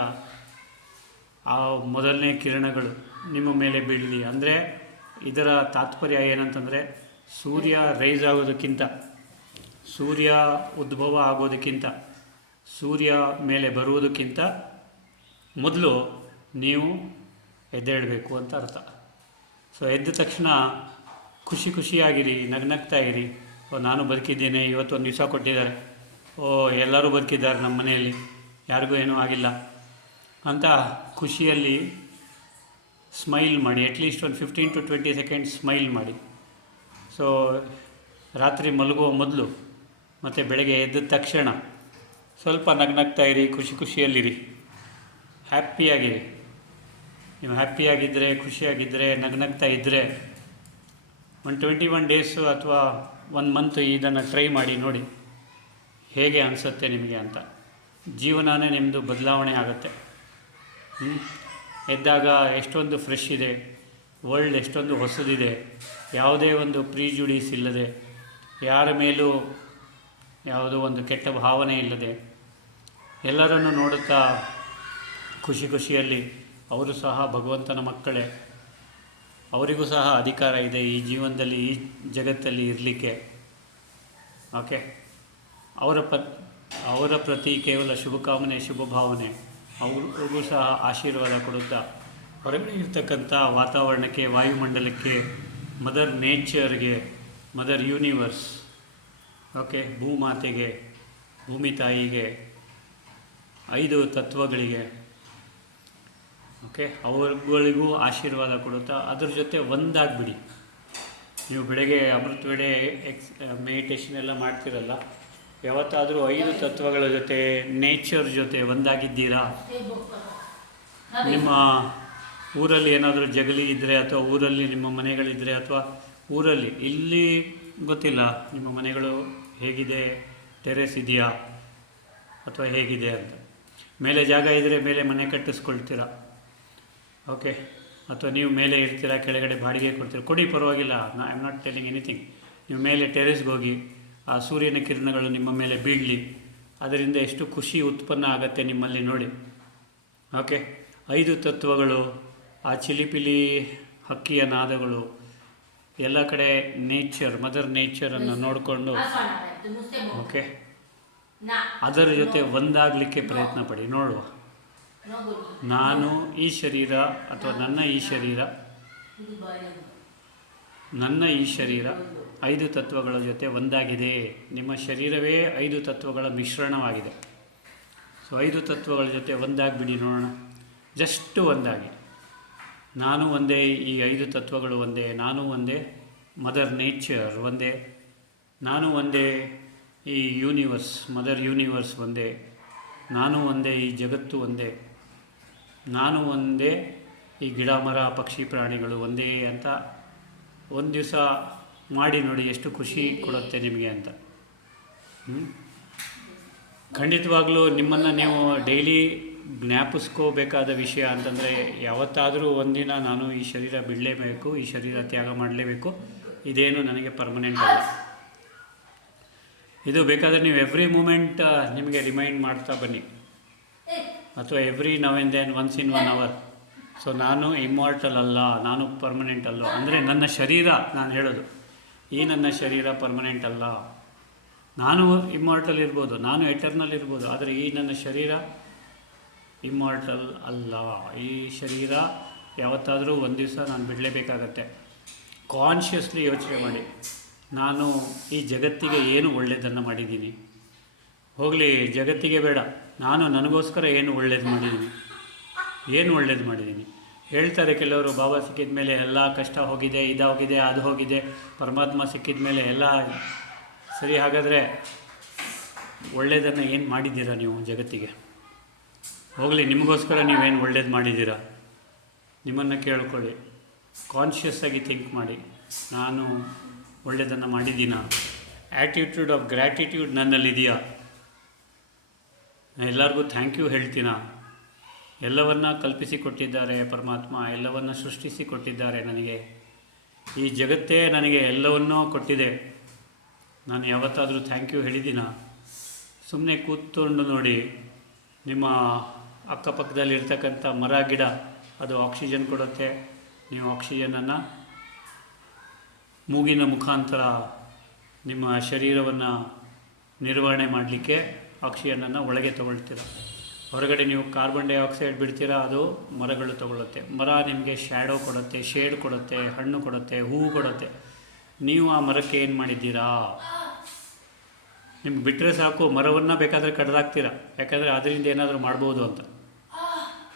ಆ ಮೊದಲನೇ ಕಿರಣಗಳು ನಿಮ್ಮ ಮೇಲೆ ಬೀಳಲಿ. ಅಂದರೆ ಇದರ ತಾತ್ಪರ್ಯ ಏನಂತಂದರೆ, ಸೂರ್ಯ ರೈಸ್ ಆಗೋದಕ್ಕಿಂತ, ಸೂರ್ಯ ಉದ್ಭವ ಆಗೋದಕ್ಕಿಂತ, ಸೂರ್ಯ ಮೇಲೆ ಬರುವುದಕ್ಕಿಂತ ಮೊದಲು ನೀವು ಎದ್ದೇಳಬೇಕು ಅಂತ ಅರ್ಥ. ಸೊ ಎದ್ದ ತಕ್ಷಣ ಖುಷಿಯಾಗಿರಿ, ನಗ್ನಗ್ತಾ ಇರಿ. ನಾನು ಬದುಕಿದ್ದೇನೆ, ಇವತ್ತೊಂದು ದಿವಸ ಕೊಟ್ಟಿದ್ದಾರೆ, ಎಲ್ಲರೂ ಬದುಕಿದ್ದಾರೆ ನಮ್ಮ ಮನೆಯಲ್ಲಿ, ಯಾರಿಗೂ ಏನೂ ಆಗಿಲ್ಲ ಅಂತ ಖುಷಿಯಲ್ಲಿ ಸ್ಮೈಲ್ ಮಾಡಿ. ಅಟ್ಲೀಸ್ಟ್ ಒಂದು 15 to 20 seconds ಸ್ಮೈಲ್ ಮಾಡಿ. ಸೊ ರಾತ್ರಿ ಮಲಗುವ ಮೊದಲು ಮತ್ತು ಬೆಳಗ್ಗೆ ಎದ್ದ ತಕ್ಷಣ ಸ್ವಲ್ಪ ನಗ್ನಗ್ತಾ ಇರಿ, ಖುಷಿಯಲ್ಲಿರಿ, ಹ್ಯಾಪಿಯಾಗಿರಿ. ನೀವು ಹ್ಯಾಪಿಯಾಗಿದ್ದರೆ, ಖುಷಿಯಾಗಿದ್ದರೆ, ನಗ್ನಗ್ತಾ ಇದ್ದರೆ 21 days ಅಥವಾ 1 month ಇದನ್ನು ಟ್ರೈ ಮಾಡಿ ನೋಡಿ ಹೇಗೆ ಅನಿಸುತ್ತೆ ನಿಮಗೆ ಅಂತ. ಜೀವನನೇ ನಿಮ್ಮದು ಬದಲಾವಣೆ ಆಗುತ್ತೆ. ಎದ್ದಾಗ ಎಷ್ಟೊಂದು ಫ್ರೆಶ್ ಇದೆ, ವರ್ಲ್ಡ್ ಎಷ್ಟೊಂದು ಹೊಸದಿದೆ, ಯಾವುದೇ ಒಂದು ಪ್ರಿಜುಡಿಸ್ ಇಲ್ಲದೆ, ಯಾರ ಮೇಲೂ ಯಾವುದೋ ಒಂದು ಕೆಟ್ಟ ಭಾವನೆ ಇಲ್ಲದೆ ಎಲ್ಲರನ್ನು ನೋಡುತ್ತಾ ಖುಷಿ ಖುಷಿಯಲ್ಲಿ ಅವರು ಸಹ ಭಗವಂತನ ಮಕ್ಕಳೇ, ಅವರಿಗೂ ಸಹ ಅಧಿಕಾರ ಇದೆ ಈ ಜೀವನದಲ್ಲಿ ಈ ಜಗತ್ತಲ್ಲಿ ಇರಲಿಕ್ಕೆ. ಓಕೆ, ಅವರ ಪ್ರತಿ ಕೇವಲ ಶುಭಕಾಮನೆ ಶುಭ ಭಾವನೆ, ಅವ್ರಿಗೂ ಸಹ ಆಶೀರ್ವಾದ ಕೊಡುತ್ತಾ ಹೊರಗಡೆ ಇರ್ತಕ್ಕಂಥ ವಾತಾವರಣಕ್ಕೆ, ವಾಯುಮಂಡಲಕ್ಕೆ, ಮದರ್ ನೇಚರ್ಗೆ, ಮದರ್ ಯೂನಿವರ್ಸ್, ಓಕೆ, ಭೂಮಾತೆಗೆ, ಭೂಮಿ ತಾಯಿಗೆ, 5 ತತ್ವಗಳಿಗೆ, ಓಕೆ, ಅವರುಗಳಿಗೂ ಆಶೀರ್ವಾದ ಕೊಡುತ್ತಾ ಅದ್ರ ಜೊತೆ ಒಂದಾಗಿಬಿಡಿ. ನೀವು ಬೆಳಗ್ಗೆ ಅಮೃತ ವೇಳೆ ಮೆಡಿಟೇಷನ್ ಎಲ್ಲ ಮಾಡ್ತಿರಲ್ಲ, ಯಾವತ್ತಾದರೂ 5 ತತ್ವಗಳ ಜೊತೆ, ನೇಚರ್ ಜೊತೆ ಒಂದಾಗಿದ್ದೀರಾ? ನಿಮ್ಮ ಊರಲ್ಲಿ ಏನಾದರೂ ಜಗಲಿ ಇದ್ದರೆ, ಅಥವಾ ಊರಲ್ಲಿ ನಿಮ್ಮ ಮನೆಗಳಿದ್ದರೆ, ಅಥವಾ ಊರಲ್ಲಿ ಇಲ್ಲಿ ಗೊತ್ತಿಲ್ಲ ನಿಮ್ಮ ಮನೆಗಳು ಹೇಗಿದೆ, ಟೆರೆಸ್ ಇದೆಯಾ ಅಥವಾ ಹೇಗಿದೆ ಅಂತ. ಮೇಲೆ ಜಾಗ ಇದ್ದರೆ ಮೇಲೆ ಮನೆ ಕಟ್ಟಿಸ್ಕೊಳ್ತೀರಾ, ಓಕೆ, ಅಥವಾ ನೀವು ಮೇಲೆ ಇರ್ತೀರಾ, ಕೆಳಗಡೆ ಬಾಡಿಗೆ ಕೊಡ್ತೀರಾ, ಕೊಡಿ ಪರವಾಗಿಲ್ಲ, I am not telling anything. ನೀವು ಮೇಲೆ ಟೆರೆಸ್ಗೆ ಹೋಗಿ ಆ ಸೂರ್ಯನ ಕಿರಣಗಳು ನಿಮ್ಮ ಮೇಲೆ ಬೀಳಲಿ, ಅದರಿಂದ ಎಷ್ಟು ಖುಷಿ ಉತ್ಪನ್ನ ಆಗತ್ತೆ ನಿಮ್ಮಲ್ಲಿ ನೋಡಿ. ಓಕೆ, 5 ತತ್ವಗಳು, ಆ ಚಿಲಿಪಿಲಿ ಹಕ್ಕಿಯ ನಾದಗಳು, ಎಲ್ಲ ಕಡೆ ನೇಚರ್, ಮದರ್ ನೇಚರನ್ನು ನೋಡಿಕೊಂಡು, ಓಕೆ, ಅದರ ಜೊತೆ ಒಂದಾಗಲಿಕ್ಕೆ ಪ್ರಯತ್ನ ಪಡಿ. ನೋಡುವ, ನಾನು ಈ ಶರೀರ ಅಥವಾ ನನ್ನ ಈ ಶರೀರ 5 ತತ್ವಗಳ ಜೊತೆ ಒಂದಾಗಿದೆ. ನಿಮ್ಮ ಶರೀರವೇ 5 ತತ್ವಗಳ ಮಿಶ್ರಣವಾಗಿದೆ. ಸೊ 5 ತತ್ವಗಳ ಜೊತೆ ಒಂದಾಗಿಬಿಡಿ ನೋಡೋಣ, ಜಸ್ಟ್ ಒಂದಾಗಿ. ನಾನು ಒಂದೇ, ಈ 5 ತತ್ವಗಳು ಒಂದೇ, ನಾನು ಒಂದೇ, ಮದರ್ ನೇಚರ್ ಒಂದೇ, ನಾನು ಒಂದೇ, ಈ ಯೂನಿವರ್ಸ್, ಮದರ್ ಯೂನಿವರ್ಸ್ ಒಂದೇ, ನಾನು ಒಂದೇ, ಈ ಜಗತ್ತು ಒಂದೇ, ನಾನು ಒಂದೇ, ಈ ಗಿಡ ಮರ ಪಕ್ಷಿ ಪ್ರಾಣಿಗಳು ಒಂದೇ ಅಂತ ಒಂದು ದಿವಸ ಮಾಡಿ ನೋಡಿ, ಎಷ್ಟು ಖುಷಿ ಕೊಡುತ್ತೆ ನಿಮಗೆ ಅಂತ. ಖಂಡಿತವಾಗ್ಲೂ ನಿಮ್ಮನ್ನು ನೀವು ಡೈಲಿ ಜ್ಞಾಪಿಸ್ಕೋಬೇಕಾದ ವಿಷಯ ಅಂತಂದರೆ, ಯಾವತ್ತಾದರೂ ಒಂದಿನ ನಾನು ಈ ಶರೀರ ಬಿಡಲೇಬೇಕು, ಈ ಶರೀರ ತ್ಯಾಗ ಮಾಡಲೇಬೇಕು, ಇದೇನು ನನಗೆ ಪರ್ಮನೆಂಟ್ ಅಲ್ಲ. ಇದು ಬೇಕಾದರೆ ನೀವು ಎವ್ರಿ ಮೂಮೆಂಟ್ ನಿಮಗೆ ರಿಮೈಂಡ್ ಮಾಡ್ತಾ ಬನ್ನಿ, ಅಥವಾ every now and then, once in 1 hour. So ನಾನು ಇಮ್ಮಾರ್ಟಲ್ ಅಲ್ಲ, ನಾನು ಪರ್ಮನೆಂಟ್ ಅಲ್ಲ. ಅಂದರೆ ನನ್ನ ಶರೀರ, ನಾನು ಹೇಳೋದು, ಈ ನನ್ನ ಶರೀರ ಪರ್ಮನೆಂಟ್ ಅಲ್ಲ. ನಾನು ಇಮ್ಮಾರ್ಟಲ್ ಇರ್ಬೋದು, ನಾನು ಎಟರ್ನಲ್ ಇರ್ಬೋದು, ಆದರೆ ಈ ನನ್ನ ಶರೀರ ಇಮ್ಮಾರ್ಟಲ್ ಅಲ್ಲ. ಈ ಶರೀರ ಯಾವತ್ತಾದರೂ ಒಂದು ದಿವಸ ನಾನು ಬಿಡಲೇಬೇಕಾಗತ್ತೆ. ಕಾನ್ಷಿಯಸ್ಲಿ ಯೋಚನೆ ಮಾಡಿ, ನಾನು ಈ ಜಗತ್ತಿಗೆ ಏನು ಒಳ್ಳೆಯದನ್ನು ಮಾಡಿದ್ದೀನಿ, ಹೋಗಲಿ ಜಗತ್ತಿಗೆ ಬೇಡ, ನಾನು ನನಗೋಸ್ಕರ ಏನು ಒಳ್ಳೇದು ಮಾಡಿದ್ದೀನಿ. ಹೇಳ್ತಾರೆ ಕೆಲವರು, ಬಾಬಾ ಸಿಕ್ಕಿದ ಮೇಲೆ ಎಲ್ಲ ಕಷ್ಟ ಹೋಗಿದೆ, ಇದಾಗಿದೆ, ಅದು ಹೋಗಿದೆ, ಪರಮಾತ್ಮ ಸಿಕ್ಕಿದ ಮೇಲೆ ಎಲ್ಲ ಸರಿ. ಹಾಗಾದರೆ ಒಳ್ಳೆಯದನ್ನು ಏನು ಮಾಡಿದ್ದೀರಾ ನೀವು ಜಗತ್ತಿಗೆ? ಹೋಗಲಿ, ನಿಮಗೋಸ್ಕರ ನೀವೇನು ಒಳ್ಳೇದು ಮಾಡಿದ್ದೀರಾ? ನಿಮ್ಮನ್ನು ಕೇಳ್ಕೊಳ್ಳಿ, ಕಾನ್ಷಿಯಸ್ಸಾಗಿ ಥಿಂಕ್ ಮಾಡಿ, ನಾನು ಒಳ್ಳೆಯದನ್ನು ಮಾಡಿದ್ದೀನಾ? ಆ್ಯಟಿಟ್ಯೂಡ್ ಆಫ್ ಗ್ರ್ಯಾಟಿಟ್ಯೂಡ್ ನನ್ನಲ್ಲಿದೆಯಾ? ಎಲ್ಲರಿಗೂ ಥ್ಯಾಂಕ್ ಯು ಹೇಳ್ತೀನಾ? ಎಲ್ಲವನ್ನ ಕಲ್ಪಿಸಿಕೊಟ್ಟಿದ್ದಾರೆ ಪರಮಾತ್ಮ, ಎಲ್ಲವನ್ನ ಸೃಷ್ಟಿಸಿಕೊಟ್ಟಿದ್ದಾರೆ ನನಗೆ, ಈ ಜಗತ್ತೇ ನನಗೆ ಎಲ್ಲವನ್ನೂ ಕೊಟ್ಟಿದೆ. ನಾನು ಯಾವತ್ತಾದರೂ ಥ್ಯಾಂಕ್ ಯು ಹೇಳಿದ್ದೀನಾ? ಸುಮ್ಮನೆ ಕೂತ್ಕೊಂಡು ನೋಡಿ, ನಿಮ್ಮ ಅಕ್ಕಪಕ್ಕದಲ್ಲಿರ್ತಕ್ಕಂಥ ಮರ ಗಿಡ ಅದು ಆಕ್ಸಿಜನ್ ಕೊಡುತ್ತೆ, ನೀವು ಆಕ್ಸಿಜನನ್ನು ಮೂಗಿನ ಮುಖಾಂತರ ನಿಮ್ಮ ಶರೀರವನ್ನು ನಿರ್ವಹಣೆ ಮಾಡಲಿಕ್ಕೆ ಆಕ್ಸಿಜನನ್ನು ಒಳಗೆ ತಗೊಳ್ತೀರ. ಹೊರಗಡೆ ನೀವು ಕಾರ್ಬನ್ ಡೈಆಕ್ಸೈಡ್ ಬಿಡ್ತೀರಾ, ಅದು ಮರಗಳು ತಗೊಳ್ಳುತ್ತೆ. ಮರ ನಿಮಗೆ ಶ್ಯಾಡೋ ಕೊಡುತ್ತೆ, ಶೇಡ್ ಕೊಡುತ್ತೆ, ಹಣ್ಣು ಕೊಡುತ್ತೆ, ಹೂವು ಕೊಡುತ್ತೆ. ನೀವು ಆ ಮರಕ್ಕೆ ಏನು ಮಾಡಿದ್ದೀರಾ? ನಿಮ್ಗೆ ಬಿಟ್ಟರೆ ಸಾಕು, ಮರವನ್ನು ಬೇಕಾದರೆ ಕಡ್ದಾಕ್ತೀರ, ಯಾಕಂದರೆ ಅದರಿಂದ ಏನಾದರೂ ಮಾಡ್ಬೋದು ಅಂತ.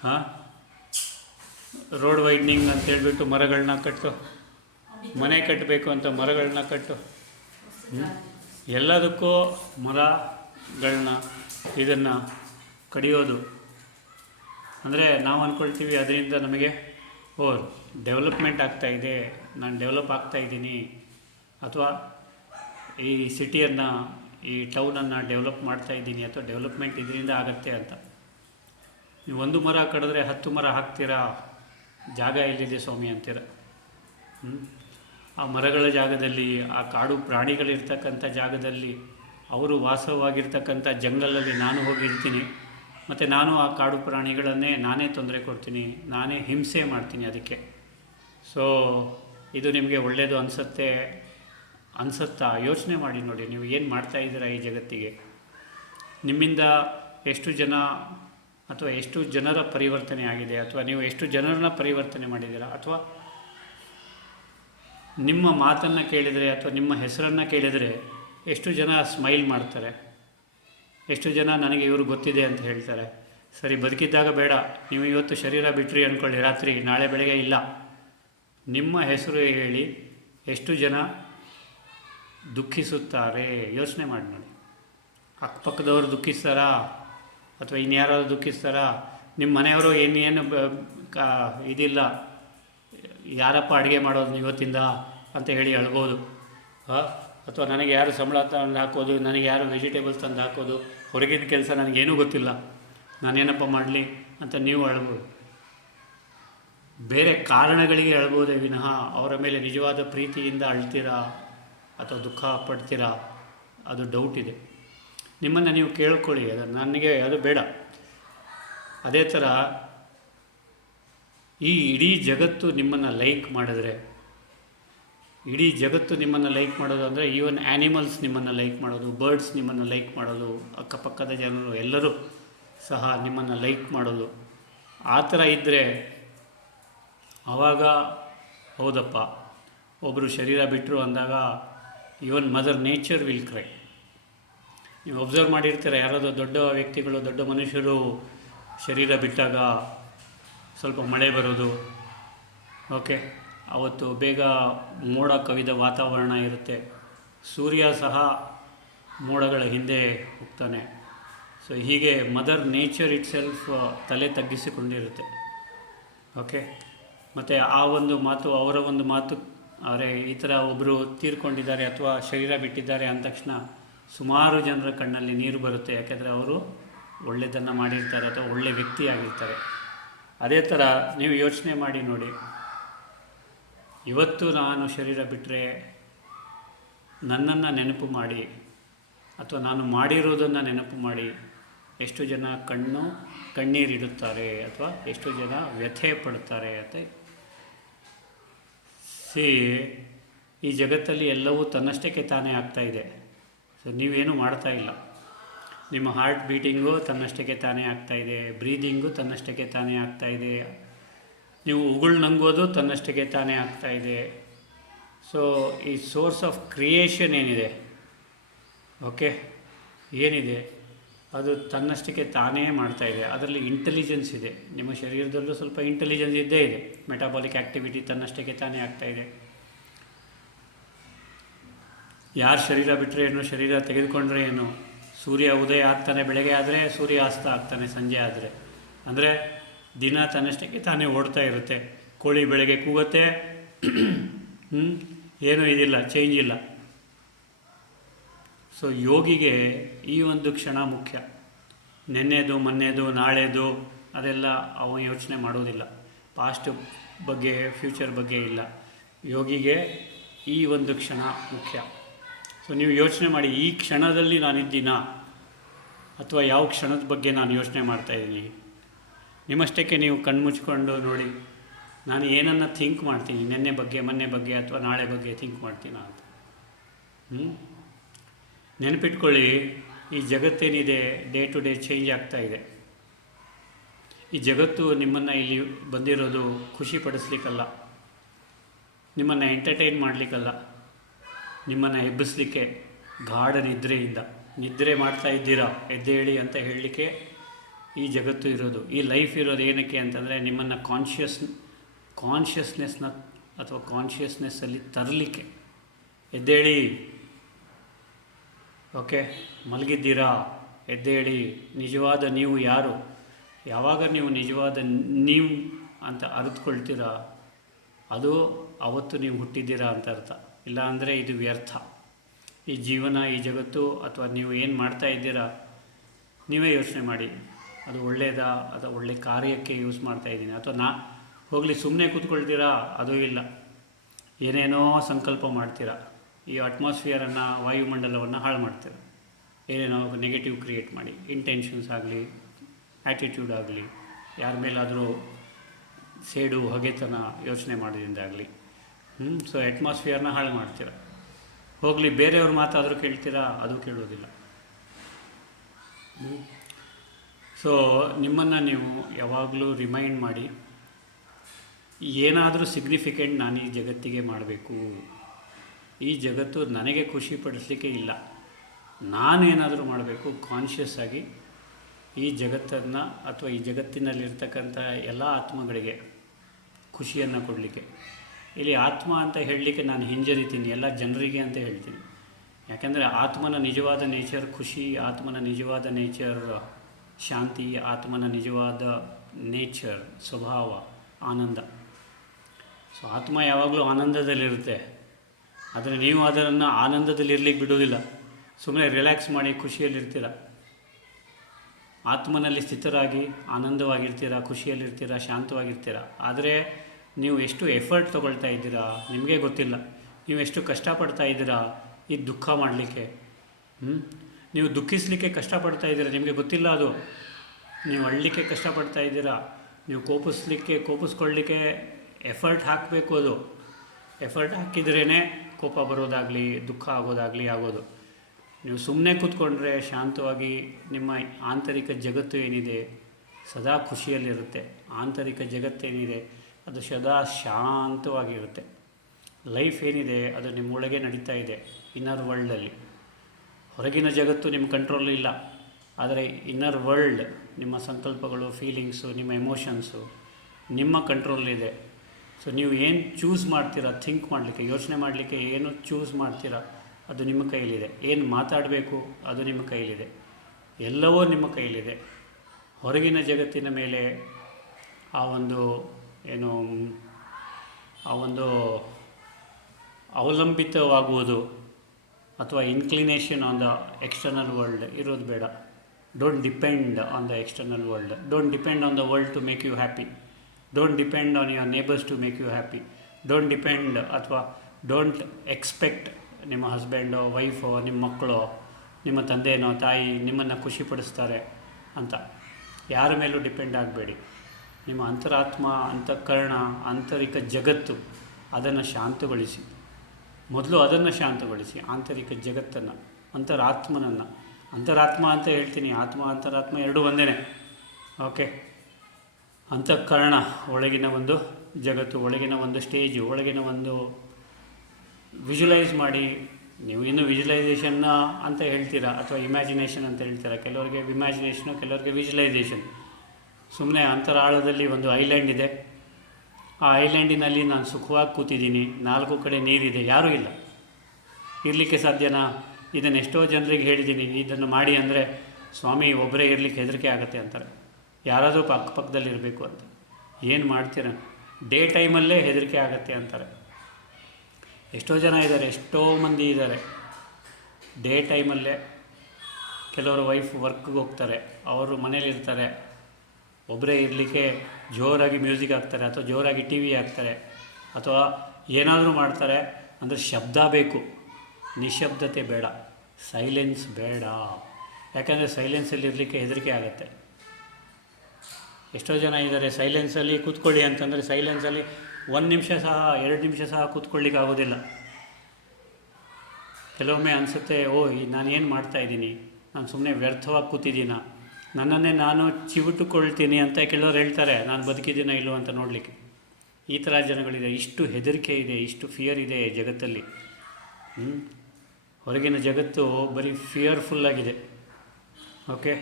ಹಾಂ, ರೋಡ್ ವೈಡ್ನಿಂಗ್ ಅಂತ ಹೇಳ್ಬಿಟ್ಟು ಮರಗಳನ್ನ ಕಟ್ಟು, ಮನೆ ಕಟ್ಟಬೇಕು ಅಂತ ಮರಗಳನ್ನ ಕಟ್ಟು, ಎಲ್ಲದಕ್ಕೂ ಮರಗಳನ್ನ ಇದನ್ನು ಕಡಿಯೋದು. ಅಂದರೆ ನಾವು ಅಂದ್ಕೊಳ್ತೀವಿ ಅದರಿಂದ ನಮಗೆ ಡೆವಲಪ್ಮೆಂಟ್ ಆಗ್ತಾಯಿದೆ, ನಾನು ಡೆವಲಪ್ ಆಗ್ತಾಯಿದ್ದೀನಿ, ಅಥವಾ ಈ ಸಿಟಿಯನ್ನು, ಈ ಟೌನನ್ನು ಡೆವಲಪ್ ಮಾಡ್ತಾಯಿದ್ದೀನಿ, ಅಥವಾ ಡೆವಲಪ್ಮೆಂಟ್ ಇದರಿಂದ ಆಗುತ್ತೆ ಅಂತ. ನೀವು 1 ಮರ ಕಡಿದ್ರೆ 10 ಮರ ಹಾಕ್ತೀರಾ, ಜಾಗ ಎಲ್ಲಿದೆ ಸ್ವಾಮಿ ಅಂತೀರ. ಆ ಮರಗಳ ಜಾಗದಲ್ಲಿ, ಆ ಕಾಡು ಪ್ರಾಣಿಗಳಿರ್ತಕ್ಕಂಥ ಜಾಗದಲ್ಲಿ ಅವರು ವಾಸವಾಗಿರ್ತಕ್ಕಂಥ ಜಂಗಲಲ್ಲಿ ನಾನು ಹೋಗಿರ್ತೀನಿ, ಮತ್ತು ನಾನು ಆ ಕಾಡು ಪ್ರಾಣಿಗಳನ್ನೇ ನಾನೇ ತೊಂದರೆ ಕೊಡ್ತೀನಿ, ನಾನೇ ಹಿಂಸೆ ಮಾಡ್ತೀನಿ ಅದಕ್ಕೆ. ಸೊ ಇದು ನಿಮಗೆ ಒಳ್ಳೆಯದು ಅನಿಸುತ್ತಾ? ಯೋಚನೆ ಮಾಡಿ ನೋಡಿ, ನೀವು ಏನು ಮಾಡ್ತಾಯಿದ್ದೀರಾ ಈ ಜಗತ್ತಿಗೆ. ನಿಮ್ಮಿಂದ ಎಷ್ಟು ಜನ ಅಥವಾ ಎಷ್ಟು ಜನರ ಪರಿವರ್ತನೆ ಆಗಿದೆ, ಅಥವಾ ನೀವು ಎಷ್ಟು ಜನರನ್ನ ಪರಿವರ್ತನೆ ಮಾಡಿದ್ದೀರಾ, ಅಥವಾ ನಿಮ್ಮ ಮಾತನ್ನು ಕೇಳಿದರೆ ಅಥವಾ ನಿಮ್ಮ ಹೆಸರನ್ನು ಕೇಳಿದರೆ ಎಷ್ಟು ಜನ ಸ್ಮೈಲ್ ಮಾಡ್ತಾರೆ, ಎಷ್ಟು ಜನ ನನಗೆ ಇವರು ಗೊತ್ತಿದೆ ಅಂತ ಹೇಳ್ತಾರೆ. ಸರಿ, ಬದುಕಿದ್ದಾಗ ಬೇಡ, ನೀವು ಇವತ್ತು ಶರೀರ ಬಿಟ್ರಿ ಅಂದ್ಕೊಳ್ಳಿ, ರಾತ್ರಿ ನಾಳೆ ಬೆಳಗ್ಗೆ ಇಲ್ಲ, ನಿಮ್ಮ ಹೆಸರು ಹೇಳಿ ಎಷ್ಟು ಜನ ದುಃಖಿಸುತ್ತಾರೆ ಯೋಚನೆ ಮಾಡಿ ನೋಡಿ. ಅಕ್ಕಪಕ್ಕದವರು ದುಃಖಿಸ್ತಾರಾ ಅಥವಾ ಇನ್ಯಾರಾದ್ರು ದುಃಖಿಸ್ತಾರಾ? ನಿಮ್ಮ ಮನೆಯವರು ಏನು ಇದಿಲ್ಲ, ಯಾರಪ್ಪ ಅಡುಗೆ ಮಾಡೋದು ಇವತ್ತಿಂದ ಅಂತ ಹೇಳಿ ಅಳ್ಬೋದು. ಅಥವಾ ನನಗೆ ಯಾರು ಸಂಬಳ ತಂದು ಹಾಕೋದು, ನನಗೆ ಯಾರು ವೆಜಿಟೇಬಲ್ಸ್ ತಂದು ಹಾಕೋದು, ಹೊರಗಿನ ಕೆಲಸ ನನಗೇನೂ ಗೊತ್ತಿಲ್ಲ, ನಾನೇನಪ್ಪ ಮಾಡಲಿ ಅಂತ ನೀವು ಅಳ್ಬೋದು. ಬೇರೆ ಕಾರಣಗಳಿಗೆ ಅಳ್ಬೋದೇ ವಿನಃ ಅವರ ಮೇಲೆ ನಿಜವಾದ ಪ್ರೀತಿಯಿಂದ ಅಳ್ತೀರಾ ಅಥವಾ ದುಃಖ ಪಡ್ತೀರಾ, ಅದು ಡೌಟ್ ಇದೆ. ನಿಮ್ಮನ್ನು ನೀವು ಕೇಳ್ಕೊಳ್ಳಿ, ನನಗೆ ಅದು ಬೇಡ. ಅದೇ ಥರ ಈ ಇಡೀ ಜಗತ್ತು ನಿಮ್ಮನ್ನು ಲೈಕ್ ಮಾಡಿದ್ರೆ, ಇಡೀ ಜಗತ್ತು ನಿಮ್ಮನ್ನು ಲೈಕ್ ಮಾಡೋದು ಅಂದರೆ ಈವನ್ ಆ್ಯನಿಮಲ್ಸ್ ನಿಮ್ಮನ್ನು ಲೈಕ್ ಮಾಡೋದು, ಬರ್ಡ್ಸ್ ನಿಮ್ಮನ್ನು ಲೈಕ್ ಮಾಡೋದು, ಅಕ್ಕಪಕ್ಕದ ಜನರು ಎಲ್ಲರೂ ಸಹ ನಿಮ್ಮನ್ನು ಲೈಕ್ ಮಾಡೋದು, ಆ ಥರ ಇದ್ದರೆ ಆವಾಗ ಹೌದಪ್ಪ, ಒಬ್ಬರು ಶರೀರ ಬಿಟ್ಟರು ಅಂದಾಗ even mother nature will CRY. ನೀವು ಒಬ್ಸರ್ವ್ ಮಾಡಿರ್ತೀರ, ಯಾರಾದರೂ ದೊಡ್ಡ ವ್ಯಕ್ತಿಗಳು, ದೊಡ್ಡ ಮನುಷ್ಯರು ಶರೀರ ಬಿಟ್ಟಾಗ ಸ್ವಲ್ಪ ಮಳೆ ಬರೋದು, ಓಕೆ, ಅವತ್ತು ಬೇಗ ಮೋಡ ಕವಿದ ವಾತಾವರಣ ಇರುತ್ತೆ, ಸೂರ್ಯ ಸಹ ಮೋಡಗಳ ಹಿಂದೆ ಹೋಗ್ತಾನೆ. ಸೊ ಹೀಗೆ ಮದರ್ ನೇಚರ್ ಇಟ್ ಸೆಲ್ಫ್ ತಲೆ ತಗ್ಗಿಸಿಕೊಂಡಿರುತ್ತೆ. ಓಕೆ, ಮತ್ತು ಆ ಒಂದು ಮಾತು, ಅವರ ಒಂದು ಮಾತು, ಅವರೇ ಈ ಥರ ಒಬ್ಬರು ತೀರ್ಕೊಂಡಿದ್ದಾರೆ ಅಥವಾ ಶರೀರ ಬಿಟ್ಟಿದ್ದಾರೆ ಅಂದ ತಕ್ಷಣ ಸುಮಾರು ಜನರ ಕಣ್ಣಲ್ಲಿ ನೀರು ಬರುತ್ತೆ. ಯಾಕೆಂದರೆ ಅವರು ಒಳ್ಳೆಯದನ್ನು ಮಾಡಿರ್ತಾರೆ ಅಥವಾ ಒಳ್ಳೆಯ ವ್ಯಕ್ತಿ ಆಗಿರ್ತಾರೆ. ಅದೇ ಥರ ನೀವು ಯೋಚನೆ ಮಾಡಿ ನೋಡಿ, ಇವತ್ತು ನಾನು ಶರೀರ ಬಿಟ್ಟರೆ ನನ್ನನ್ನು ನೆನಪು ಮಾಡಿ ಅಥವಾ ನಾನು ಮಾಡಿರೋದನ್ನು ನೆನಪು ಮಾಡಿ ಎಷ್ಟು ಜನ ಕಣ್ಣೀರಿಡುತ್ತಾರೆ ಅಥವಾ ಎಷ್ಟು ಜನ ವ್ಯಥೆ ಪಡುತ್ತಾರೆ ಅಂತ. ಈ ಜಗತ್ತಲ್ಲಿ ಎಲ್ಲವೂ ತನ್ನಷ್ಟಕ್ಕೆ ತಾನೇ ಆಗ್ತಾಯಿದೆ. ಸೊ ನೀವೇನು ಮಾಡ್ತಾ ಇಲ್ಲ. ನಿಮ್ಮ ಹಾರ್ಟ್ ಬೀಟಿಂಗು ತನ್ನಷ್ಟಕ್ಕೆ ತಾನೇ ಆಗ್ತಾಯಿದೆ, ಬ್ರೀದಿಂಗು ತನ್ನಷ್ಟಕ್ಕೆ ತಾನೇ ಆಗ್ತಾಯಿದೆ, ನೀವು ಉಗುಳು ನಂಗೋದು ತನ್ನಷ್ಟಕ್ಕೆ ತಾನೇ ಆಗ್ತಾಯಿದೆ. ಸೊ ಈ ಸೋರ್ಸ್ ಆಫ್ ಕ್ರಿಯೇಷನ್ ಏನಿದೆ, ಓಕೆ, ಏನಿದೆ ಅದು ತನ್ನಷ್ಟಕ್ಕೆ ತಾನೇ ಮಾಡ್ತಾಯಿದೆ. ಅದರಲ್ಲಿ ಇಂಟೆಲಿಜೆನ್ಸ್ ಇದೆ. ನಿಮ್ಮ ಶರೀರದಲ್ಲೂ ಸ್ವಲ್ಪ ಇಂಟೆಲಿಜೆನ್ಸ್ ಇದ್ದೇ ಇದೆ. ಮೆಟಾಬಾಲಿಕ್ ಆ್ಯಕ್ಟಿವಿಟಿ ತನ್ನಷ್ಟಕ್ಕೆ ತಾನೇ ಆಗ್ತಾಯಿದೆ. ಯಾರು ಶರೀರ ಬಿಟ್ಟರೆ ಏನು, ಶರೀರ ತೆಗೆದುಕೊಂಡ್ರೆ ಏನು, ಸೂರ್ಯ ಉದಯ ಆಗ್ತಾನೆ ಬೆಳಗ್ಗೆ ಆದರೆ, ಸೂರ್ಯ ಅಸ್ತ ಆಗ್ತಾನೆ ಸಂಜೆ ಆದರೆ. ಅಂದರೆ ದಿನ ತನ್ನಷ್ಟಕ್ಕೆ ತಾನೇ ಓಡ್ತಾ ಇರುತ್ತೆ. ಕೋಳಿ ಬೆಳಗ್ಗೆ ಕೂಗುತ್ತೆ, ಏನೂ ಇದಿಲ್ಲ, ಚೇಂಜ್ ಇಲ್ಲ. ಸೊ ಯೋಗಿಗೆ ಈ ಒಂದು ಕ್ಷಣ ಮುಖ್ಯ. ನೆನ್ನೆದು ಮೊನ್ನೆದು ನಾಳೆದು ಅದೆಲ್ಲ ಅವ ಯೋಚನೆ ಮಾಡೋದಿಲ್ಲ. ಪಾಸ್ಟ್ ಬಗ್ಗೆ ಫ್ಯೂಚರ್ ಬಗ್ಗೆ ಇಲ್ಲ. ಯೋಗಿಗೆ ಈ ಒಂದು ಕ್ಷಣ ಮುಖ್ಯ. ಸೊ ನೀವು ಯೋಚನೆ ಮಾಡಿ, ಈ ಕ್ಷಣದಲ್ಲಿ ನಾನಿದ್ದೀನಾ ಅಥವಾ ಯಾವ ಕ್ಷಣದ ಬಗ್ಗೆ ನಾನು ಯೋಚನೆ ಮಾಡ್ತಾಯಿದ್ದೀನಿ. ನಿಮ್ಮಷ್ಟಕ್ಕೆ ನೀವು ಕಣ್ಮುಚ್ಕೊಂಡು ನೋಡಿ, ನಾನು ಏನನ್ನು ಥಿಂಕ್ ಮಾಡ್ತೀನಿ, ನೆನ್ನೆ ಬಗ್ಗೆ, ಮೊನ್ನೆ ಬಗ್ಗೆ ಅಥವಾ ನಾಳೆ ಬಗ್ಗೆ ಥಿಂಕ್ ಮಾಡ್ತೀನ ಅಂತ. ನೆನಪಿಟ್ಕೊಳ್ಳಿ, ಈ ಜಗತ್ತೇನಿದೆ ಡೇ ಟು ಡೇ ಚೇಂಜ್ ಆಗ್ತಾಯಿದೆ. ಈ ಜಗತ್ತು ನಿಮ್ಮನ್ನು ಇಲ್ಲಿ ಬಂದಿರೋದು ಖುಷಿ ಪಡಿಸ್ಲಿಕ್ಕಲ್ಲ, ನಿಮ್ಮನ್ನು ಎಂಟರ್ಟೈನ್ ಮಾಡಲಿಕ್ಕಲ್ಲ, ನಿಮ್ಮನ್ನು ಎಬ್ಬಿಸಲಿಕ್ಕೆ ಗಾಢ ನಿದ್ರೆಯಿಂದ. ನಿದ್ರೆ ಮಾಡ್ತಾ ಇದ್ದೀರಾ, ಎದ್ದೇಳಿ ಅಂತ ಹೇಳಲಿಕ್ಕೆ ಈ ಜಗತ್ತು ಇರೋದು, ಈ ಲೈಫ್ ಇರೋದು. ಏನಕ್ಕೆ ಅಂತಂದರೆ ನಿಮ್ಮನ್ನು ಕಾನ್ಷಿಯಸ್ನೆಸ್ನ ಅಥವಾ ಕಾನ್ಷಿಯಸ್ನೆಸ್ಸಲ್ಲಿ ತರಲಿಕ್ಕೆ. ಎದ್ದೇಳಿ, ಓಕೆ, ಮಲಗಿದ್ದೀರಾ, ಎದ್ದೇಳಿ, ನಿಜವಾದ ನೀವು ಯಾರು. ಯಾವಾಗ ನೀವು ನಿಜವಾದ ನೀವು ಅಂತ ಅರಿತುಕೊಳ್ತೀರಾ, ಅದು ಅವತ್ತು ನೀವು ಹುಟ್ಟಿದ್ದೀರಾ ಅಂತ ಅರ್ಥ. ಇಲ್ಲ ಅಂದರೆ ಇದು ವ್ಯರ್ಥ. ಈ ಜೀವನ, ಈ ಜಗತ್ತು ಅಥವಾ ನೀವು ಏನು ಮಾಡ್ತಾ ಇದ್ದೀರಾ ನೀವೇ ಯೋಚನೆ ಮಾಡಿ. ಅದು ಒಳ್ಳೆಯದಾ ಅಥವಾ ಒಳ್ಳೆ ಕಾರ್ಯಕ್ಕೆ ಯೂಸ್ ಮಾಡ್ತಾಯಿದ್ದೀನಿ ಅಥವಾ ಹೋಗಲಿ ಸುಮ್ಮನೆ ಕೂತ್ಕೊಳ್ತೀರಾ, ಅದೂ ಇಲ್ಲ, ಏನೇನೋ ಸಂಕಲ್ಪ ಮಾಡ್ತೀರಾ. ಈ ಅಟ್ಮಾಸ್ಫಿಯರನ್ನು, ವಾಯುಮಂಡಲವನ್ನು ಹಾಳು ಮಾಡ್ತೀರಾ. ಏನೇನೋ ನೆಗೆಟಿವ್ ಕ್ರಿಯೇಟ್ ಮಾಡಿ, ಇಂಟೆನ್ಷನ್ಸ್ ಆಗಲಿ, ಆ್ಯಟಿಟ್ಯೂಡ್ ಆಗಲಿ, ಯಾರ ಮೇಲಾದರೂ ಸೇಡು ಹೊಗೆತನ ಯೋಚನೆ ಮಾಡೋದ್ರಿಂದಾಗಲಿ. ಸೊ ಅಟ್ಮಾಸ್ಫಿಯರ್ನ ಹಾಳು ಮಾಡ್ತೀರ. ಹೋಗಲಿ ಬೇರೆಯವ್ರ ಮಾತಾದರೂ ಕೇಳ್ತೀರಾ, ಅದು ಕೇಳೋದಿಲ್ಲ. ಸೊ ನಿಮ್ಮನ್ನು ನೀವು ಯಾವಾಗಲೂ ರಿಮೈಂಡ್ ಮಾಡಿ, ಏನಾದರೂ ಸಿಗ್ನಿಫಿಕೆಂಟ್ ನಾನು ಈ ಜಗತ್ತಿಗೆ ಮಾಡಬೇಕು. ಈ ಜಗತ್ತು ನನಗೆ ಖುಷಿ ಪಡಿಸಲಿಕ್ಕೆ ಇಲ್ಲ, ನಾನೇನಾದರೂ ಮಾಡಬೇಕು ಕಾನ್ಷಿಯಸ್ ಆಗಿ ಈ ಜಗತ್ತನ್ನು ಅಥವಾ ಈ ಜಗತ್ತಿನಲ್ಲಿರ್ತಕ್ಕಂಥ ಎಲ್ಲ ಆತ್ಮಗಳಿಗೆ ಖುಷಿಯನ್ನು ಕೊಡಲಿಕ್ಕೆ. ಇಲ್ಲಿ ಆತ್ಮ ಅಂತ ಹೇಳಲಿಕ್ಕೆ ನಾನು ಹಿಂಜರಿತೀನಿ, ಎಲ್ಲ ಜನರಿಗೆ ಅಂತ ಹೇಳ್ತೀನಿ. ಯಾಕೆಂದರೆ ಆತ್ಮನ ನಿಜವಾದ ನೇಚರ್ ಖುಷಿ, ಆತ್ಮನ ನಿಜವಾದ ನೇಚರ್ ಶಾಂತಿ, ಆತ್ಮನ ನಿಜವಾದ ನೇಚರ್ ಸ್ವಭಾವ ಆನಂದ. ಸೊ ಆತ್ಮ ಯಾವಾಗಲೂ ಆನಂದದಲ್ಲಿರುತ್ತೆ. ಆದರೆ ನೀವು ಅದನ್ನು ಆನಂದದಲ್ಲಿರ್ಲಿಕ್ಕೆ ಬಿಡೋದಿಲ್ಲ. ಸುಮ್ಮನೆ ರಿಲ್ಯಾಕ್ಸ್ ಮಾಡಿ ಖುಷಿಯಲ್ಲಿರ್ತೀರ, ಆತ್ಮನಲ್ಲಿ ಸ್ಥಿತರಾಗಿ ಆನಂದವಾಗಿರ್ತೀರ, ಖುಷಿಯಲ್ಲಿರ್ತೀರ, ಶಾಂತವಾಗಿರ್ತೀರ. ಆದರೆ ನೀವು ಎಷ್ಟು ಎಫರ್ಟ್ ತೊಗೊಳ್ತಾ ಇದ್ದೀರಾ ನಿಮಗೆ ಗೊತ್ತಿಲ್ಲ. ನೀವು ಎಷ್ಟು ಕಷ್ಟಪಡ್ತಾ ಇದ್ದೀರಾ ಈ ದುಃಖ ಮಾಡಲಿಕ್ಕೆ. ನೀವು ದುಃಖಿಸಲಿಕ್ಕೆ ಕಷ್ಟಪಡ್ತಾ ಇದ್ದೀರಾ, ನಿಮಗೆ ಗೊತ್ತಿಲ್ಲ ಅದು. ನೀವು ಅಳಲಿಕ್ಕೆ ಕಷ್ಟಪಡ್ತಾ ಇದ್ದೀರಾ, ನೀವು ಕೋಪಿಸ್ಕೊಳ್ಳಲಿಕ್ಕೆ ಎಫರ್ಟ್ ಹಾಕಬೇಕು. ಅದು ಎಫರ್ಟ್ ಹಾಕಿದ್ರೇ ಕೋಪ ಬರೋದಾಗಲಿ ದುಃಖ ಆಗೋದು. ನೀವು ಸುಮ್ಮನೆ ಕೂತ್ಕೊಂಡ್ರೆ ಶಾಂತವಾಗಿ ನಿಮ್ಮ ಆಂತರಿಕ ಜಗತ್ತು ಏನಿದೆ ಸದಾ ಖುಷಿಯಲ್ಲಿರುತ್ತೆ. ಆಂತರಿಕ ಜಗತ್ತೇನಿದೆ ಅದು ಸದಾ ಶಾಂತವಾಗಿರುತ್ತೆ. ಲೈಫ್ ಏನಿದೆ ಅದು ನಿಮ್ಮೊಳಗೆ ನಡೀತಾ ಇದೆ, ಇನ್ನರ್ ವರ್ಲ್ಡಲ್ಲಿ. ಹೊರಗಿನ ಜಗತ್ತು ನಿಮ್ಮ ಕಂಟ್ರೋಲ್ ಇಲ್ಲ, ಆದರೆ ಇನ್ನರ್ ವರ್ಲ್ಡ್, ನಿಮ್ಮ ಸಂಕಲ್ಪಗಳು, ಫೀಲಿಂಗ್ಸು, ನಿಮ್ಮ ಎಮೋಷನ್ಸು ನಿಮ್ಮ ಕಂಟ್ರೋಲಿದೆ. ಸೊ ನೀವು ಏನು ಚೂಸ್ ಮಾಡ್ತೀರಾ, ಥಿಂಕ್ ಮಾಡಲಿಕ್ಕೆ, ಯೋಚನೆ ಮಾಡಲಿಕ್ಕೆ ಏನು ಚೂಸ್ ಮಾಡ್ತೀರಾ ಅದು ನಿಮ್ಮ ಕೈಲಿದೆ. ಏನು ಮಾತಾಡಬೇಕು ಅದು ನಿಮ್ಮ ಕೈಲಿದೆ. ಎಲ್ಲವೂ ನಿಮ್ಮ ಕೈಲಿದೆ. ಹೊರಗಿನ ಜಗತ್ತಿನ ಮೇಲೆ ಆ ಒಂದು ಅವಲಂಬಿತವಾಗುವುದು ಅಥವಾ inclination on the external world ಇರೋದು ಬೇಡ. Don't depend on the external world. Don't depend on the world to make you happy. Don't depend on your neighbours to make you happy. Don't depend ಅಥವಾ don't expect ನಿಮ್ಮ ಹಸ್ಬೆಂಡೋ, ವೈಫೋ, ನಿಮ್ಮ ಮಕ್ಕಳೋ, ನಿಮ್ಮ ತಂದೆನೋ, ತಾಯಿ ನಿಮ್ಮನ್ನು ಖುಷಿಪಡಿಸ್ತಾರೆ ಅಂತ ಯಾರ ಮೇಲೂ ಡಿಪೆಂಡ್ ಆಗಬೇಡಿ. ನಿಮ್ಮ ಅಂತರಾತ್ಮ, ಅಂತಃಕರಣ, ಆಂತರಿಕ ಜಗತ್ತು ಅದನ್ನು ಶಾಂತಗೊಳಿಸಿ. ಮೊದಲು ಅದನ್ನು ಶಾಂತಗೊಳಿಸಿ, ಆಂತರಿಕ ಜಗತ್ತನ್ನು, ಅಂತರಾತ್ಮನನ್ನು. ಅಂತರಾತ್ಮ ಅಂತ ಹೇಳ್ತೀನಿ, ಆತ್ಮ ಅಂತರಾತ್ಮ ಎರಡೂ ಒಂದೇ. ಓಕೆ. ಅಂತಃಕರಣ ಒಳಗಿನ ಒಂದು ಜಗತ್ತು, ಒಳಗಿನ ಒಂದು ಸ್ಟೇಜು, ಒಳಗಿನ ಒಂದು ವಿಜುವಲೈಸ್ ಮಾಡಿ. ನೀವು ಇನ್ನು ವಿಜುವಲೈಸೇಷನ್ನ ಅಂತ ಹೇಳ್ತೀರಾ ಅಥವಾ ಇಮ್ಯಾಜಿನೇಷನ್ ಅಂತ ಹೇಳ್ತೀರಾ. ಕೆಲವರಿಗೆ ಇಮ್ಯಾಜಿನೇಷನು, ಕೆಲವರಿಗೆ ವಿಜುವಲೈಸೇಷನ್. ಸುಮ್ಮನೆ ಅಂತರಾಳದಲ್ಲಿ ಒಂದು ಐಲ್ಯಾಂಡ್ ಇದೆ, ಆ ಐಲ್ಯಾಂಡಿನಲ್ಲಿ ನಾನು ಸುಖವಾಗಿ ಕೂತಿದ್ದೀನಿ, 4 ಕಡೆ ನೀರಿದೆ, ಯಾರೂ ಇಲ್ಲ. ಇರಲಿಕ್ಕೆ ಸಾಧ್ಯನಾ? ಇದನ್ನು ಎಷ್ಟೋ ಜನರಿಗೆ ಹೇಳಿದ್ದೀನಿ, ಇದನ್ನು ಮಾಡಿ ಅಂದರೆ ಸ್ವಾಮಿ ಒಬ್ಬರೇ ಇರಲಿಕ್ಕೆ ಹೆದರಿಕೆ ಆಗುತ್ತೆ ಅಂತಾರೆ. ಯಾರಾದರೂ ಪಕ್ಕದಲ್ಲಿ ಇರಬೇಕು ಅಂತ. ಏನು ಮಾಡ್ತೀರ? ಡೇ ಟೈಮಲ್ಲೇ ಹೆದರಿಕೆ ಆಗುತ್ತೆ ಅಂತಾರೆ. ಎಷ್ಟೋ ಜನ ಇದ್ದಾರೆ, ಎಷ್ಟೋ ಮಂದಿ ಇದ್ದಾರೆ ಡೇ ಟೈಮಲ್ಲೇ. ಕೆಲವರು ವೈಫ್ ವರ್ಕ್ಗೆ ಹೋಗ್ತಾರೆ, ಅವರು ಮನೇಲಿರ್ತಾರೆ, ಒಬ್ಬರೇ ಇರಲಿಕ್ಕೆ ಜೋರಾಗಿ ಮ್ಯೂಸಿಕ್ ಹಾಕ್ತಾರೆ ಅಥವಾ ಜೋರಾಗಿ ಟಿ ವಿ ಹಾಕ್ತಾರೆ ಅಥವಾ ಏನಾದರೂ ಮಾಡ್ತಾರೆ. ಅಂದರೆ ಶಬ್ದ ಬೇಕು, ನಿಶಬ್ದತೆ ಬೇಡ, ಸೈಲೆನ್ಸ್ ಬೇಡ. ಯಾಕಂದರೆ ಸೈಲೆನ್ಸಲ್ಲಿ ಇರಲಿಕ್ಕೆ ಹೆದರಿಕೆ ಆಗುತ್ತೆ. ಎಷ್ಟೋ ಜನ ಇದ್ದಾರೆ ಸೈಲೆನ್ಸಲ್ಲಿ ಕೂತ್ಕೊಳ್ಳಿ ಅಂತಂದರೆ ಸೈಲೆನ್ಸಲ್ಲಿ 1 ನಿಮಿಷ ಸಹ 2 ನಿಮಿಷ ಸಹ ಕೂತ್ಕೊಳ್ಳಿಕ್ಕೆ ಆಗೋದಿಲ್ಲ. ಕೆಲವೊಮ್ಮೆ ಅನಿಸುತ್ತೆ, ನಾನೇನು ಮಾಡ್ತಾಯಿದ್ದೀನಿ, ನಾನು ಸುಮ್ಮನೆ ವ್ಯರ್ಥವಾಗಿ ಕೂತಿದ್ದೀನ, ನನ್ನನ್ನೇ ನಾನು ಚಿವುಟುಕೊಳ್ತೀನಿ ಅಂತ ಕೆಲವರು ಹೇಳ್ತಾರೆ, ನಾನು ಬದುಕಿದ್ದೀನ ಇಲ್ಲೋ ಅಂತ ನೋಡಲಿಕ್ಕೆ. ಈ ಥರ ಜನಗಳಿದೆ. ಇಷ್ಟು ಹೆದರಿಕೆ ಇದೆ, ಇಷ್ಟು ಫಿಯರ್ ಇದೆ ಜಗತ್ತಲ್ಲಿ. ಹೊರಗಿನ ಜಗತ್ತು ಬರೀ ಫಿಯರ್ಫುಲ್ಲಾಗಿದೆ. ಓಕೆ.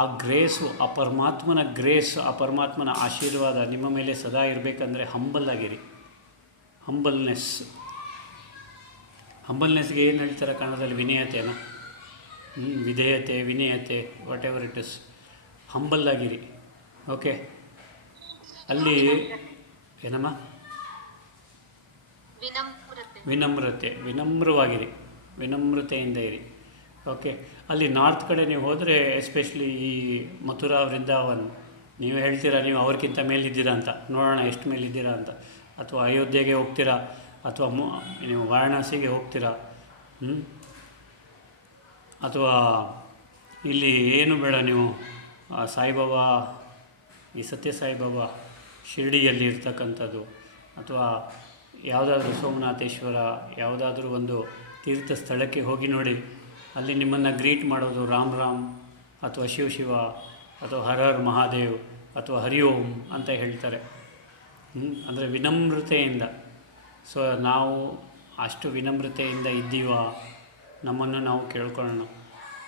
ಆ ಗ್ರೇಸು, ಆ ಪರಮಾತ್ಮನ ಗ್ರೇಸ್, ಆ ಪರಮಾತ್ಮನ ಆಶೀರ್ವಾದ ನಿಮ್ಮ ಮೇಲೆ ಸದಾ ಇರಬೇಕಂದ್ರೆ ಹಂಬಲ್ ಆಗಿರಿ. ಹಂಬಲ್ನೆಸ್ಗೆ ಏನು ಹೇಳ್ತಾರೆ ಕನ್ನಡದಲ್ಲಿ? ವಿನಯತೆನ, ವಿಧೇಯತೆ, ವಿನಯತೆ, ವಾಟ್ ಎವರ್ ಇಟ್ ಇಸ್. ಹಂಬಲ್ಲಾಗಿರಿ. ಓಕೆ. ಅಲ್ಲಿ ಏನಮ್ಮ? ವಿನಮ್ರವಾಗಿರಿ, ವಿನಮ್ರತೆಯಿಂದ ಇರಿ. ಓಕೆ. ಅಲ್ಲಿ ನಾರ್ತ್ ಕಡೆ ನೀವು ಹೋದರೆ, ಎಸ್ಪೆಷಲಿ ಈ ಮಥುರಾ, ವೃಂದಾವನ್, ನೀವು ಹೇಳ್ತೀರಾ ನೀವು ಅವ್ರಿಗಿಂತ ಮೇಲಿದ್ದೀರಾ ಅಂತ. ನೋಡೋಣ ಎಷ್ಟು ಮೇಲಿದ್ದೀರಾ ಅಂತ. ಅಥವಾ ಅಯೋಧ್ಯೆಗೆ ಹೋಗ್ತೀರಾ ಅಥವಾ ನೀವು ವಾರಣಾಸಿಗೆ ಹೋಗ್ತೀರಾ. ಅಥವಾ ಇಲ್ಲಿ ಏನು ಬೇಡ, ನೀವು ಸಾಯಿಬಾಬಾ, ಈ ಸತ್ಯ ಸಾಯಿಬಾಬಾ ಶಿರ್ಡಿಯಲ್ಲಿ ಇರ್ತಕ್ಕಂಥದ್ದು, ಅಥವಾ ಯಾವುದಾದ್ರೂ ಸೋಮನಾಥೇಶ್ವರ, ಯಾವುದಾದ್ರೂ ಒಂದು ತೀರ್ಥ ಸ್ಥಳಕ್ಕೆ ಹೋಗಿ ನೋಡಿ. ಅಲ್ಲಿ ನಿಮ್ಮನ್ನು ಗ್ರೀಟ್ ಮಾಡೋದು ರಾಮ್ ರಾಮ್ ಅಥವಾ ಶಿವ ಶಿವ ಅಥವಾ ಹರ ಹರ್ ಮಹಾದೇವ್ ಅಥವಾ ಹರಿ ಓಂ ಅಂತ ಹೇಳ್ತಾರೆ. ಅಂದರೆ ವಿನಮ್ರತೆಯಿಂದ. ಸೊ ನಾವು ಅಷ್ಟು ವಿನಮ್ರತೆಯಿಂದ ಇದ್ದೀವ, ನಮ್ಮನ್ನು ನಾವು ಕೇಳ್ಕೊಳ್ಳೋಣ.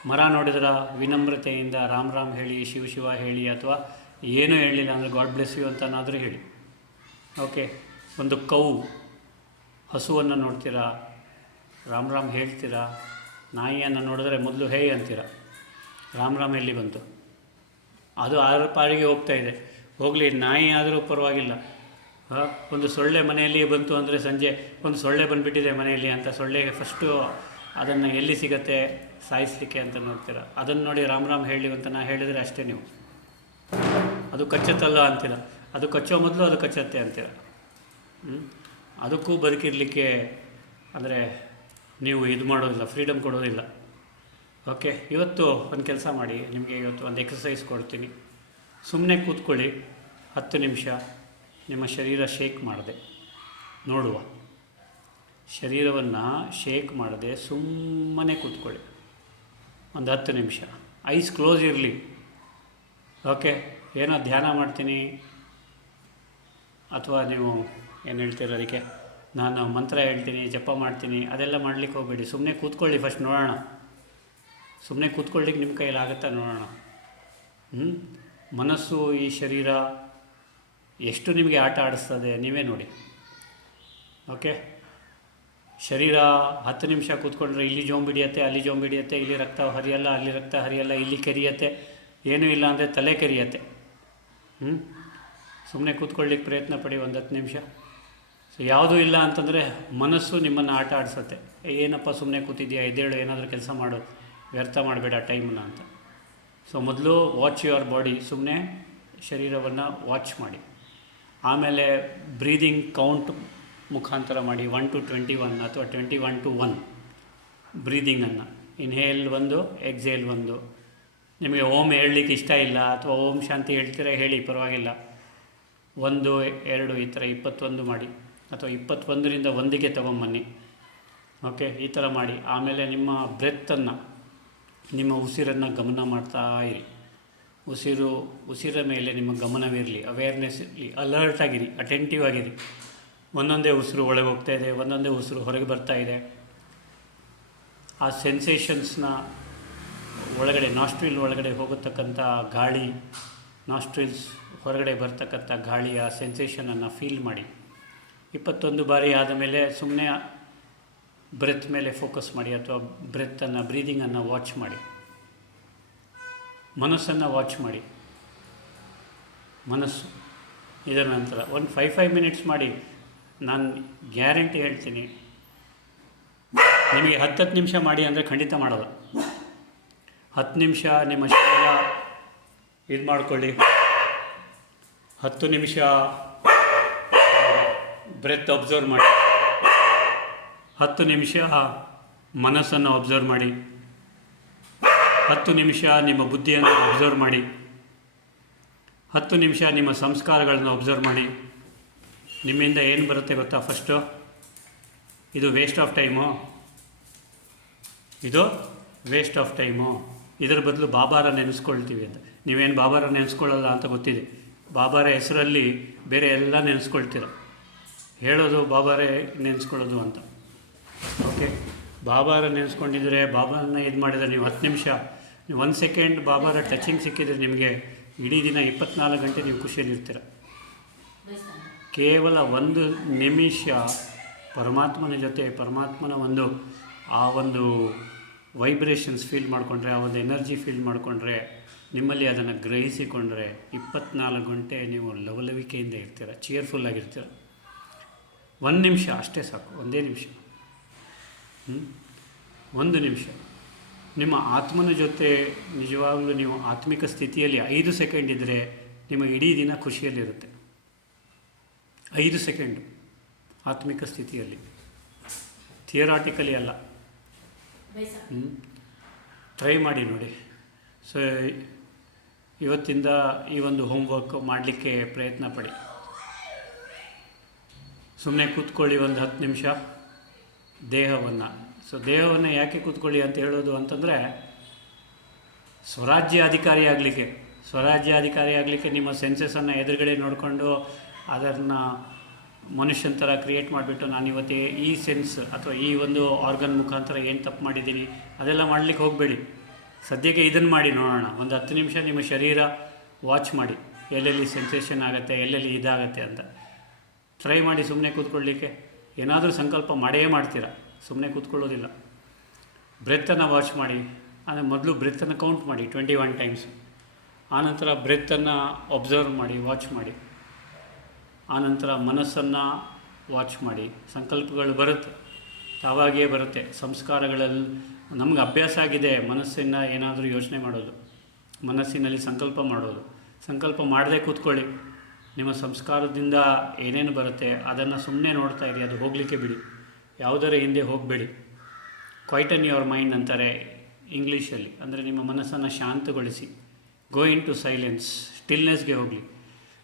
ಮರ ನೋಡಿದ್ರೆ ವಿನಮ್ರತೆಯಿಂದ ರಾಮ್ ರಾಮ್ ಹೇಳಿ, ಶಿವ ಶಿವ ಹೇಳಿ, ಅಥವಾ ಏನೂ ಹೇಳಲಿಲ್ಲ ಅಂದರೆ ಗಾಡ್ ಬ್ಲೆಸ್ ಯು ಅಂತನಾದರೂ ಹೇಳಿ. ಓಕೆ. ಒಂದು ಹಸುವನ್ನು ನೋಡ್ತೀರಾ, ರಾಮ್ ರಾಮ್ ಹೇಳ್ತೀರಾ. ನಾಯಿಯನ್ನು ನೋಡಿದ್ರೆ ಮೊದಲು ಹೇ ಅಂತೀರ, ರಾಮ್ ರಾಮ್ ಎಲ್ಲಿ ಬಂತು? ಅದು ಆರ ಪಾರಿಗೆ ಹೋಗ್ತಾ ಇದೆ, ಹೋಗಲಿ, ನಾಯಿ ಆದರೂ ಪರವಾಗಿಲ್ಲ. ಒಂದು ಸೊಳ್ಳೆ ಮನೆಯಲ್ಲಿ ಬಂತು ಅಂದರೆ ಸಂಜೆ ಒಂದು ಸೊಳ್ಳೆ ಬಂದುಬಿಟ್ಟಿದೆ ಮನೆಯಲ್ಲಿ ಅಂತ, ಸೊಳ್ಳೆಗೆ ಫಸ್ಟು ಅದನ್ನು ಎಲ್ಲಿ ಸಿಗತ್ತೆ ಸಾಯಿಸಲಿಕ್ಕೆ ಅಂತ ನೋಡ್ತೀರ. ಅದನ್ನು ನೋಡಿ ರಾಮ್ ರಾಮ್ ಹೇಳಿ ಅಂತ ನಾ ಹೇಳಿದರೆ ಅಷ್ಟೇ. ನೀವು ಅದು ಕಚ್ಚತ್ತಲ್ಲ ಅಂತೀರ, ಅದು ಕಚ್ಚೋ ಮೊದಲು ಅದು ಕಚ್ಚತ್ತೆ ಅಂತೀರ. ಅದಕ್ಕೂ ಬದುಕಿರಲಿಕ್ಕೆ ಅಂದರೆ ನೀವು ಇದು ಮಾಡೋದಿಲ್ಲ, ಫ್ರೀಡಮ್ ಕೊಡೋದಿಲ್ಲ. ಓಕೆ. ಇವತ್ತು ಒಂದು ಕೆಲಸ ಮಾಡಿ, ನಿಮಗೆ ಇವತ್ತು ಒಂದು ಎಕ್ಸಸೈಸ್ ಕೊಡ್ತೀನಿ. ಸುಮ್ಮನೆ ಕೂತ್ಕೊಳ್ಳಿ, 10 ನಿಮಿಷ ನಿಮ್ಮ ಶರೀರ ಶೇಕ್ ಮಾಡದೆ ನೋಡುವ. ಶರೀರವನ್ನು ಶೇಕ್ ಮಾಡದೆ ಸುಮ್ಮನೆ ಕೂತ್ಕೊಳ್ಳಿ ಒಂದು 10 ನಿಮಿಷ. ಐಸ್ ಕ್ಲೋಸ್ ಇರಲಿ. ಓಕೆ. ಏನೋ ಧ್ಯಾನ ಮಾಡ್ತೀನಿ ಅಥವಾ ನೀವು ಏನು ಹೇಳ್ತೀರ ಅದಕ್ಕೆ, ನಾನು ಮಂತ್ರ ಹೇಳ್ತೀನಿ, ಜಪ ಮಾಡ್ತೀನಿ, ಅದೆಲ್ಲ ಮಾಡಲಿಕ್ಕೆ ಹೋಗಬೇಡಿ. ಸುಮ್ಮನೆ ಕೂತ್ಕೊಳ್ಳಿ ಫಸ್ಟ್, ನೋಡೋಣ. ಸುಮ್ಮನೆ ಕೂತ್ಕೊಳ್ಳಿಕ್ಕೆ ನಿಮ್ಮ ಕೈಯಲ್ಲಿ ಆಗುತ್ತಾ ನೋಡೋಣ. ಮನಸ್ಸು, ಈ ಶರೀರ ಎಷ್ಟು ನಿಮಗೆ ಆಟ ಆಡಿಸ್ತದೆ ನೀವೇ ನೋಡಿ. ಓಕೆ. ಶರೀರ 10 ನಿಮಿಷ ಕೂತ್ಕೊಂಡ್ರೆ ಇಲ್ಲಿ ಜೋಂಬು ಹಿಡಿಯುತ್ತೆ, ಅಲ್ಲಿ ಜೋಂಬು ಹಿಡಿಯುತ್ತೆ, ಇಲ್ಲಿ ರಕ್ತ ಹರಿಯಲ್ಲ, ಅಲ್ಲಿ ರಕ್ತ ಹರಿಯಲ್ಲ, ಇಲ್ಲಿ ಕೆರಿಯತ್ತೆ, ಏನೂ ಇಲ್ಲ ಅಂದರೆ ತಲೆ ಕೆರಿಯತ್ತೆ. ಸುಮ್ಮನೆ ಕೂತ್ಕೊಳ್ಳಿಕ್ಕೆ ಪ್ರಯತ್ನ ಪಡಿ ಒಂದು 10 ನಿಮಿಷ. ಸೊ ಯಾವುದೂ ಇಲ್ಲ ಅಂತಂದರೆ ಮನಸ್ಸು ನಿಮ್ಮನ್ನು ಆಟ ಆಡಿಸುತ್ತೆ. ಏನಪ್ಪ ಸುಮ್ಮನೆ ಕೂತಿದ್ಯಾ, ಎದ್ದೇಳು, ಏನಾದರೂ ಕೆಲಸ ಮಾಡು, ವ್ಯರ್ಥ ಮಾಡಬೇಡ ಟೈಮನ್ನು ಅಂತ. ಸೊ ಮೊದಲು ವಾಚ್ ಯುವರ್ ಬಾಡಿ, ಸುಮ್ಮನೆ ಶರೀರವನ್ನು ವಾಚ್ ಮಾಡಿ. ಆಮೇಲೆ ಬ್ರೀದಿಂಗ್ ಕೌಂಟ್ ಮುಖಾಂತರ ಮಾಡಿ, 1 to 21 ಅಥವಾ 21 to 1 ಬ್ರೀದಿಂಗನ್ನು. Inhale 1, exhale 1. ನಿಮಗೆ ಓಂ ಹೇಳಲಿಕ್ಕೆ ಇಷ್ಟ ಇಲ್ಲ ಅಥವಾ ಓಂ ಶಾಂತಿ ಹೇಳ್ತೀರ, ಹೇಳಿ, ಪರವಾಗಿಲ್ಲ. 1, 2 ಈ ಥರ 21 ಮಾಡಿ, ಅಥವಾ 21ರಿಂದ 1ಗೆ ತೊಗೊಂಬನ್ನಿ. ಓಕೆ. ಈ ಥರ ಮಾಡಿ. ಆಮೇಲೆ ನಿಮ್ಮ ಬ್ರೆತ್ತನ್ನು, ನಿಮ್ಮ ಉಸಿರನ್ನು ಗಮನ ಮಾಡ್ತಾ ಇರಿ. ಉಸಿರ ಮೇಲೆ ನಿಮ್ಮ ಗಮನವಿರಲಿ, ಅವೇರ್ನೆಸ್ ಇರಲಿ, ಅಲರ್ಟ್ ಆಗಿರಿ, ಅಟೆಂಟಿವ್ ಆಗಿರಿ. ಒಂದೊಂದೇ ಉಸಿರು ಒಳಗೆ ಹೋಗ್ತಾ ಇದೆ, ಒಂದೊಂದೇ ಉಸಿರು ಹೊರಗೆ ಬರ್ತಾ ಇದೆ. ಆ ಸೆನ್ಸೇಷನ್ಸ್ನ ಒಳಗಡೆ, ನಾಸ್ಟ್ರಿಲ್ ಒಳಗಡೆ ಹೋಗತಕ್ಕಂಥ ಗಾಳಿ, ನಾಸ್ಟ್ರಿಲ್ಸ್ ಹೊರಗಡೆ ಬರ್ತಕ್ಕಂಥ ಗಾಳಿಯ ಸೆನ್ಸೇಷನನ್ನು ಫೀಲ್ ಮಾಡಿ. 21 ಬಾರಿ ಆದ ಮೇಲೆ ಸುಮ್ಮನೆ ಬ್ರೆತ್ ಮೇಲೆ ಫೋಕಸ್ ಮಾಡಿ, ಅಥವಾ ಬ್ರೆತ್ತನ್ನು, ಬ್ರೀದಿಂಗನ್ನು ವಾಚ್ ಮಾಡಿ. ಮನಸ್ಸನ್ನು ವಾಚ್ ಮಾಡಿ, ಮನಸ್ಸು. ಇದರ ನಂತರ ಒಂದು 5 ಮಿನಿಟ್ಸ್ ಮಾಡಿ. ನಾನು ಗ್ಯಾರಂಟಿ ಹೇಳ್ತೀನಿ, ನಿಮಗೆ 10 ನಿಮಿಷ ಮಾಡಿ ಅಂದರೆ ಖಂಡಿತ ಮಾಡೋದು. 10 ನಿಮಿಷ ನಿಮ್ಮ ಶರೀರ ಇದು ಮಾಡ್ಕೊಳ್ಳಿ. 10 ನಿಮಿಷ ಬ್ರೆತ್ ಅಬ್ಸರ್ವ್ ಮಾಡಿ, 10 ನಿಮಿಷ ಮನಸ್ಸನ್ನು ಅಬ್ಸರ್ವ್ ಮಾಡಿ, 10 ನಿಮಿಷ ನಿಮ್ಮ ಬುದ್ಧಿಯನ್ನು ಅಬ್ಸರ್ವ್ ಮಾಡಿ, 10 ನಿಮಿಷ ನಿಮ್ಮ ಸಂಸ್ಕಾರಗಳನ್ನು ಅಬ್ಸರ್ವ್ ಮಾಡಿ. ನಿಮ್ಮಿಂದ ಏನು ಬರುತ್ತೆ ಗೊತ್ತಾ? ಫಸ್ಟು ಇದು ವೇಸ್ಟ್ ಆಫ್ ಟೈಮು, ಇದು ವೇಸ್ಟ್ ಆಫ್ ಟೈಮು. ಇದರ ಬದಲು ಬಾಬಾರ ನೆನೆಸ್ಕೊಳ್ತೀವಿ ಅಂತ. ನೀವೇನು ಬಾಬಾರ ನೆನೆಸ್ಕೊಳ್ಳಲ್ಲ ಅಂತ ಗೊತ್ತಿದೆ. ಬಾಬಾರ ಹೆಸರಲ್ಲಿ ಬೇರೆ ಎಲ್ಲ ನೆನೆಸ್ಕೊಳ್ತೀರ, ಹೇಳೋದು ಬಾಬಾರೇ ನೆನೆಸ್ಕೊಳ್ಳೋದು ಅಂತ. ಓಕೆ. ಬಾಬಾರ ನೆನೆಸ್ಕೊಂಡಿದ್ರೆ, ಬಾಬಾರನ್ನ ಇದು ಮಾಡಿದರೆ ನೀವು 10 ನಿಮಿಷ, ನೀವು 1 ಸೆಕೆಂಡ್ ಬಾಬಾರ ಟಚಿಂಗ್ ಸಿಕ್ಕಿದರೆ ನಿಮಗೆ ಇಡೀ ದಿನ 24 ಗಂಟೆ ನೀವು ಖುಷಿಯಲ್ಲಿರ್ತೀರ. ಕೇವಲ 1 ನಿಮಿಷ ಪರಮಾತ್ಮನ ಜೊತೆ, ಪರಮಾತ್ಮನ ಆ ಒಂದು ವೈಬ್ರೇಷನ್ಸ್ ಫೀಲ್ ಮಾಡಿಕೊಂಡ್ರೆ, ಆ ಒಂದು ಎನರ್ಜಿ ಫೀಲ್ ಮಾಡಿಕೊಂಡ್ರೆ, ನಿಮ್ಮಲ್ಲಿ ಅದನ್ನು ಗ್ರಹಿಸಿಕೊಂಡ್ರೆ 24 ಗಂಟೆ ನೀವು ಲವಲವಿಕೆಯಿಂದ ಇರ್ತೀರ, ಚೇರ್ಫುಲ್ಲಾಗಿರ್ತೀರ. 1 ನಿಮಿಷ ಅಷ್ಟೇ ಸಾಕು, 1 ನಿಮಿಷ. 1 ನಿಮಿಷ ನಿಮ್ಮ ಆತ್ಮನ ಜೊತೆ ನಿಜವಾಗಲೂ ನೀವು ಆತ್ಮಿಕ ಸ್ಥಿತಿಯಲ್ಲಿ 5 ಸೆಕೆಂಡ್ ಇದ್ದರೆ ನಿಮ್ಮ ಇಡೀ ದಿನ ಖುಷಿಯಲ್ಲಿರುತ್ತೆ. 5 ಸೆಕೆಂಡು ಆತ್ಮಿಕ ಸ್ಥಿತಿಯಲ್ಲಿ, ಥಿಯರಾಟಿಕಲಿ ಅಲ್ಲ. ಟ್ರೈ ಮಾಡಿ ನೋಡಿ. ಸೊ ಇವತ್ತಿಂದ ಈ ಒಂದು ಹೋಮ್ವರ್ಕ್ ಮಾಡಲಿಕ್ಕೆ ಪ್ರಯತ್ನ ಪಡಿ. ಸುಮ್ಮನೆ ಕೂತ್ಕೊಳ್ಳಿ ಒಂದು 10 ನಿಮಿಷ ದೇಹವನ್ನು. ಸೊ ದೇಹವನ್ನು ಯಾಕೆ ಕೂತ್ಕೊಳ್ಳಿ ಅಂತ ಹೇಳೋದು ಅಂತಂದರೆ, ಸ್ವರಾಜ್ಯಾಧಿಕಾರಿ ಆಗಲಿಕ್ಕೆ ನಿಮ್ಮ ಸೆನ್ಸಸನ್ನು ಎದುರುಗಡೆ ನೋಡಿಕೊಂಡು ಅದನ್ನು ಮನುಷ್ಯನ ಥರ ಕ್ರಿಯೇಟ್ ಮಾಡಿಬಿಟ್ಟು ನಾನು ಇವತ್ತೇ ಈ ಸೆನ್ಸ್ ಅಥವಾ ಈ ಒಂದು ಆರ್ಗನ್ ಮುಖಾಂತರ ಏನು ತಪ್ಪು ಮಾಡಿದ್ದೀನಿ ಅದೆಲ್ಲ ಮಾಡಲಿಕ್ಕೆ ಹೋಗಬೇಡಿ. ಸದ್ಯಕ್ಕೆ ಇದನ್ನು ಮಾಡಿ ನೋಡೋಣ. ಒಂದು 10 ನಿಮಿಷ ನಿಮ್ಮ ಶರೀರ ವಾಚ್ ಮಾಡಿ, ಎಲ್ಲೆಲ್ಲಿ ಸೆನ್ಸೇಷನ್ ಆಗುತ್ತೆ, ಎಲ್ಲೆಲ್ಲಿ ಇದಾಗುತ್ತೆ ಅಂತ ಟ್ರೈ ಮಾಡಿ. ಸುಮ್ಮನೆ ಕೂತ್ಕೊಳ್ಳಿಕ್ಕೆ ಏನಾದರೂ ಸಂಕಲ್ಪ ಮಾಡೇ ಮಾಡ್ತೀರಾ, ಸುಮ್ಮನೆ ಕೂತ್ಕೊಳ್ಳೋದಿಲ್ಲ. ಬ್ರೆತ್ತನ್ನು ವಾಚ್ ಮಾಡಿ. ಅಂದರೆ ಮೊದಲು ಬ್ರೆತ್ತನ್ನು ಕೌಂಟ್ ಮಾಡಿ 21 ಟೈಮ್ಸ್. ಆನಂತರ ಬ್ರೆತ್ತನ್ನು ಒಬ್ಸರ್ವ್ ಮಾಡಿ, ವಾಚ್ ಮಾಡಿ. ಆನಂತರ ಮನಸ್ಸನ್ನು ವಾಚ್ ಮಾಡಿ. ಸಂಕಲ್ಪಗಳು ಬರುತ್ತೆ, ತಾವಾಗಿಯೇ ಬರುತ್ತೆ. ಸಂಸ್ಕಾರಗಳಲ್ಲಿ ನಮ್ಗೆ ಅಭ್ಯಾಸ ಆಗಿದೆ ಮನಸ್ಸಿನ ಏನಾದರೂ ಯೋಚನೆ ಮಾಡೋದು, ಮನಸ್ಸಿನಲ್ಲಿ ಸಂಕಲ್ಪ ಮಾಡೋದು. ಸಂಕಲ್ಪ ಮಾಡದೆ ಕೂತ್ಕೊಳ್ಳಿ. ನಿಮ್ಮ ಸಂಸ್ಕಾರದಿಂದ ಏನೇನು ಬರುತ್ತೆ ಅದನ್ನು ಸುಮ್ಮನೆ ನೋಡ್ತಾ ಇರಿ, ಅದು ಹೋಗಲಿಕ್ಕೆ ಬಿಡಿ. ಯಾವುದರ ಹಿಂದೆ ಹೋಗಬೇಡಿ. ಕ್ವೈಟನ್ ಯುವರ್ ಮೈಂಡ್ ಅಂತಾರೆ ಇಂಗ್ಲೀಷಲ್ಲಿ. ಅಂದರೆ ನಿಮ್ಮ ಮನಸ್ಸನ್ನು ಶಾಂತಗೊಳಿಸಿ. ಗೋ ಇನ್ ಟು ಸೈಲೆನ್ಸ್, ಸ್ಟಿಲ್ನೆಸ್ಗೆ ಹೋಗಲಿ.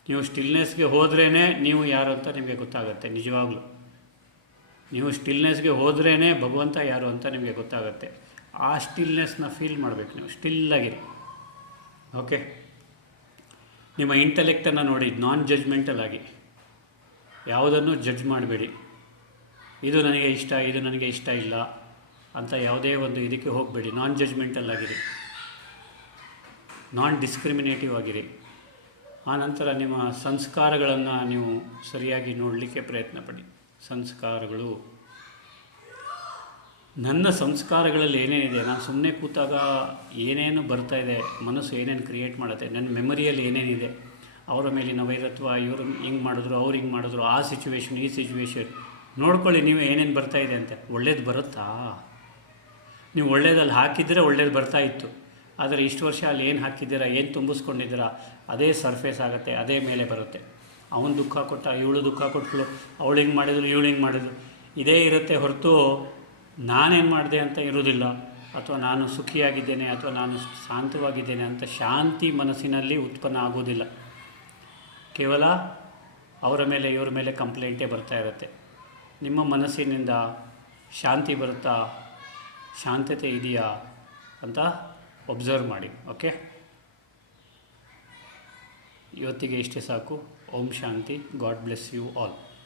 ನೀವು ಸ್ಟಿಲ್ನೆಸ್ಗೆ ಹೋದ್ರೇ ನೀವು ಯಾರು ಅಂತ ನಿಮಗೆ ಗೊತ್ತಾಗುತ್ತೆ. ನಿಜವಾಗ್ಲೂ ನೀವು ಸ್ಟಿಲ್ನೆಸ್ಗೆ ಹೋದ್ರೇ ಭಗವಂತ ಯಾರು ಅಂತ ನಿಮಗೆ ಗೊತ್ತಾಗುತ್ತೆ. ಆ ಸ್ಟಿಲ್ನೆಸ್ನ ಫೀಲ್ ಮಾಡಬೇಕು. ನೀವು ಸ್ಟಿಲ್ಲಾಗಿರಿ. ಓಕೆ, ನಿಮ್ಮ ಇಂಟೆಲೆಕ್ಟನ್ನು ನೋಡಿ, ನಾನ್ ಜಡ್ಜ್ಮೆಂಟಲ್ ಆಗಿ. ಯಾವುದನ್ನು ಜಡ್ಜ್ ಮಾಡಬೇಡಿ. ಇದು ನನಗೆ ಇಷ್ಟ, ಇದು ನನಗೆ ಇಷ್ಟ ಇಲ್ಲ ಅಂತ ಯಾವುದೇ ಒಂದು ಇದಕ್ಕೆ ಹೋಗಬೇಡಿ. ನಾನ್ ಜಡ್ಜ್ಮೆಂಟಲ್ ಆಗಿರಿ, ನಾನ್ ಡಿಸ್ಕ್ರಿಮಿನೇಟಿವ್ ಆಗಿರಿ. ಆನಂತರ ನಿಮ್ಮ ಸಂಸ್ಕಾರಗಳನ್ನು ನೀವು ಸರಿಯಾಗಿ ನೋಡಲಿಕ್ಕೆ ಪ್ರಯತ್ನ ಪಡಿ. ಸಂಸ್ಕಾರಗಳು, ನನ್ನ ಸಂಸ್ಕಾರಗಳಲ್ಲಿ ಏನೇನಿದೆ, ನಾನು ಸುಮ್ಮನೆ ಕೂತಾಗ ಏನೇನು ಬರ್ತಾಯಿದೆ, ಮನಸ್ಸು ಏನೇನು ಕ್ರಿಯೇಟ್ ಮಾಡುತ್ತೆ, ನನ್ನ ಮೆಮೊರಿಯಲ್ಲಿ ಏನೇನಿದೆ, ಅವರ ಮೇಲಿನ ವೈರತ್ವ, ಇವರು ಹಿಂಗೆ ಮಾಡಿದ್ರು, ಅವ್ರು ಹಿಂಗೆ ಮಾಡಿದ್ರು, ಆ ಸಿಚುವೇಶನ್, ಈ ಸಿಚುವೇಶನ್ ನೋಡ್ಕೊಳ್ಳಿ. ನೀವು ಏನೇನು ಬರ್ತಾಯಿದೆ ಅಂತ. ಒಳ್ಳೇದು ಬರುತ್ತಾ? ನೀವು ಒಳ್ಳೇದಲ್ಲಿ ಹಾಕಿದರೆ ಒಳ್ಳೇದು ಬರ್ತಾಯಿತ್ತು. ಆದರೆ ಇಷ್ಟು ವರ್ಷ ಅಲ್ಲಿ ಏನು ಹಾಕಿದ್ದೀರಾ, ಏನು ತುಂಬಿಸ್ಕೊಂಡಿದ್ದೀರಾ, ಅದೇ ಸರ್ಫೇಸ್ ಆಗುತ್ತೆ, ಅದೇ ಮೇಲೆ ಬರುತ್ತೆ. ಅವನು ದುಃಖ ಕೊಟ್ಟ, ಇವಳು ದುಃಖ ಕೊಟ್ಟಳು, ಅವಳು ಹಿಂಗೆ ಮಾಡಿದ್ರು, ಇವಳು ಹಿಂಗೆ ಮಾಡಿದ್ರು, ಇದೇ ಇರುತ್ತೆ ಹೊರತು ನಾನೇನು ಮಾಡಿದೆ ಅಂತ ಇರೋದಿಲ್ಲ. ಅಥವಾ ನಾನು ಸುಖಿಯಾಗಿದ್ದೇನೆ ಅಥವಾ ನಾನು ಶಾಂತವಾಗಿದ್ದೇನೆ ಅಂತ ಶಾಂತಿ ಮನಸ್ಸಿನಲ್ಲಿ ಉತ್ಪನ್ನ ಆಗೋದಿಲ್ಲ. ಕೇವಲ ಅವರ ಮೇಲೆ ಇವರ ಮೇಲೆ ಕಂಪ್ಲೇಂಟೇ ಬರ್ತಾ ಇರುತ್ತೆ. ನಿಮ್ಮ ಮನಸ್ಸಿನಿಂದ ಶಾಂತಿ ಬರುತ್ತಾ, ಶಾಂತತೆ ಇದೆಯಾ ಅಂತ ಒಬ್ಸರ್ವ್ ಮಾಡಿ. ಓಕೆ, ಇವತ್ತಿಗೆ ಇಷ್ಟೇ ಸಾಕು. Om Shanti. God bless you all.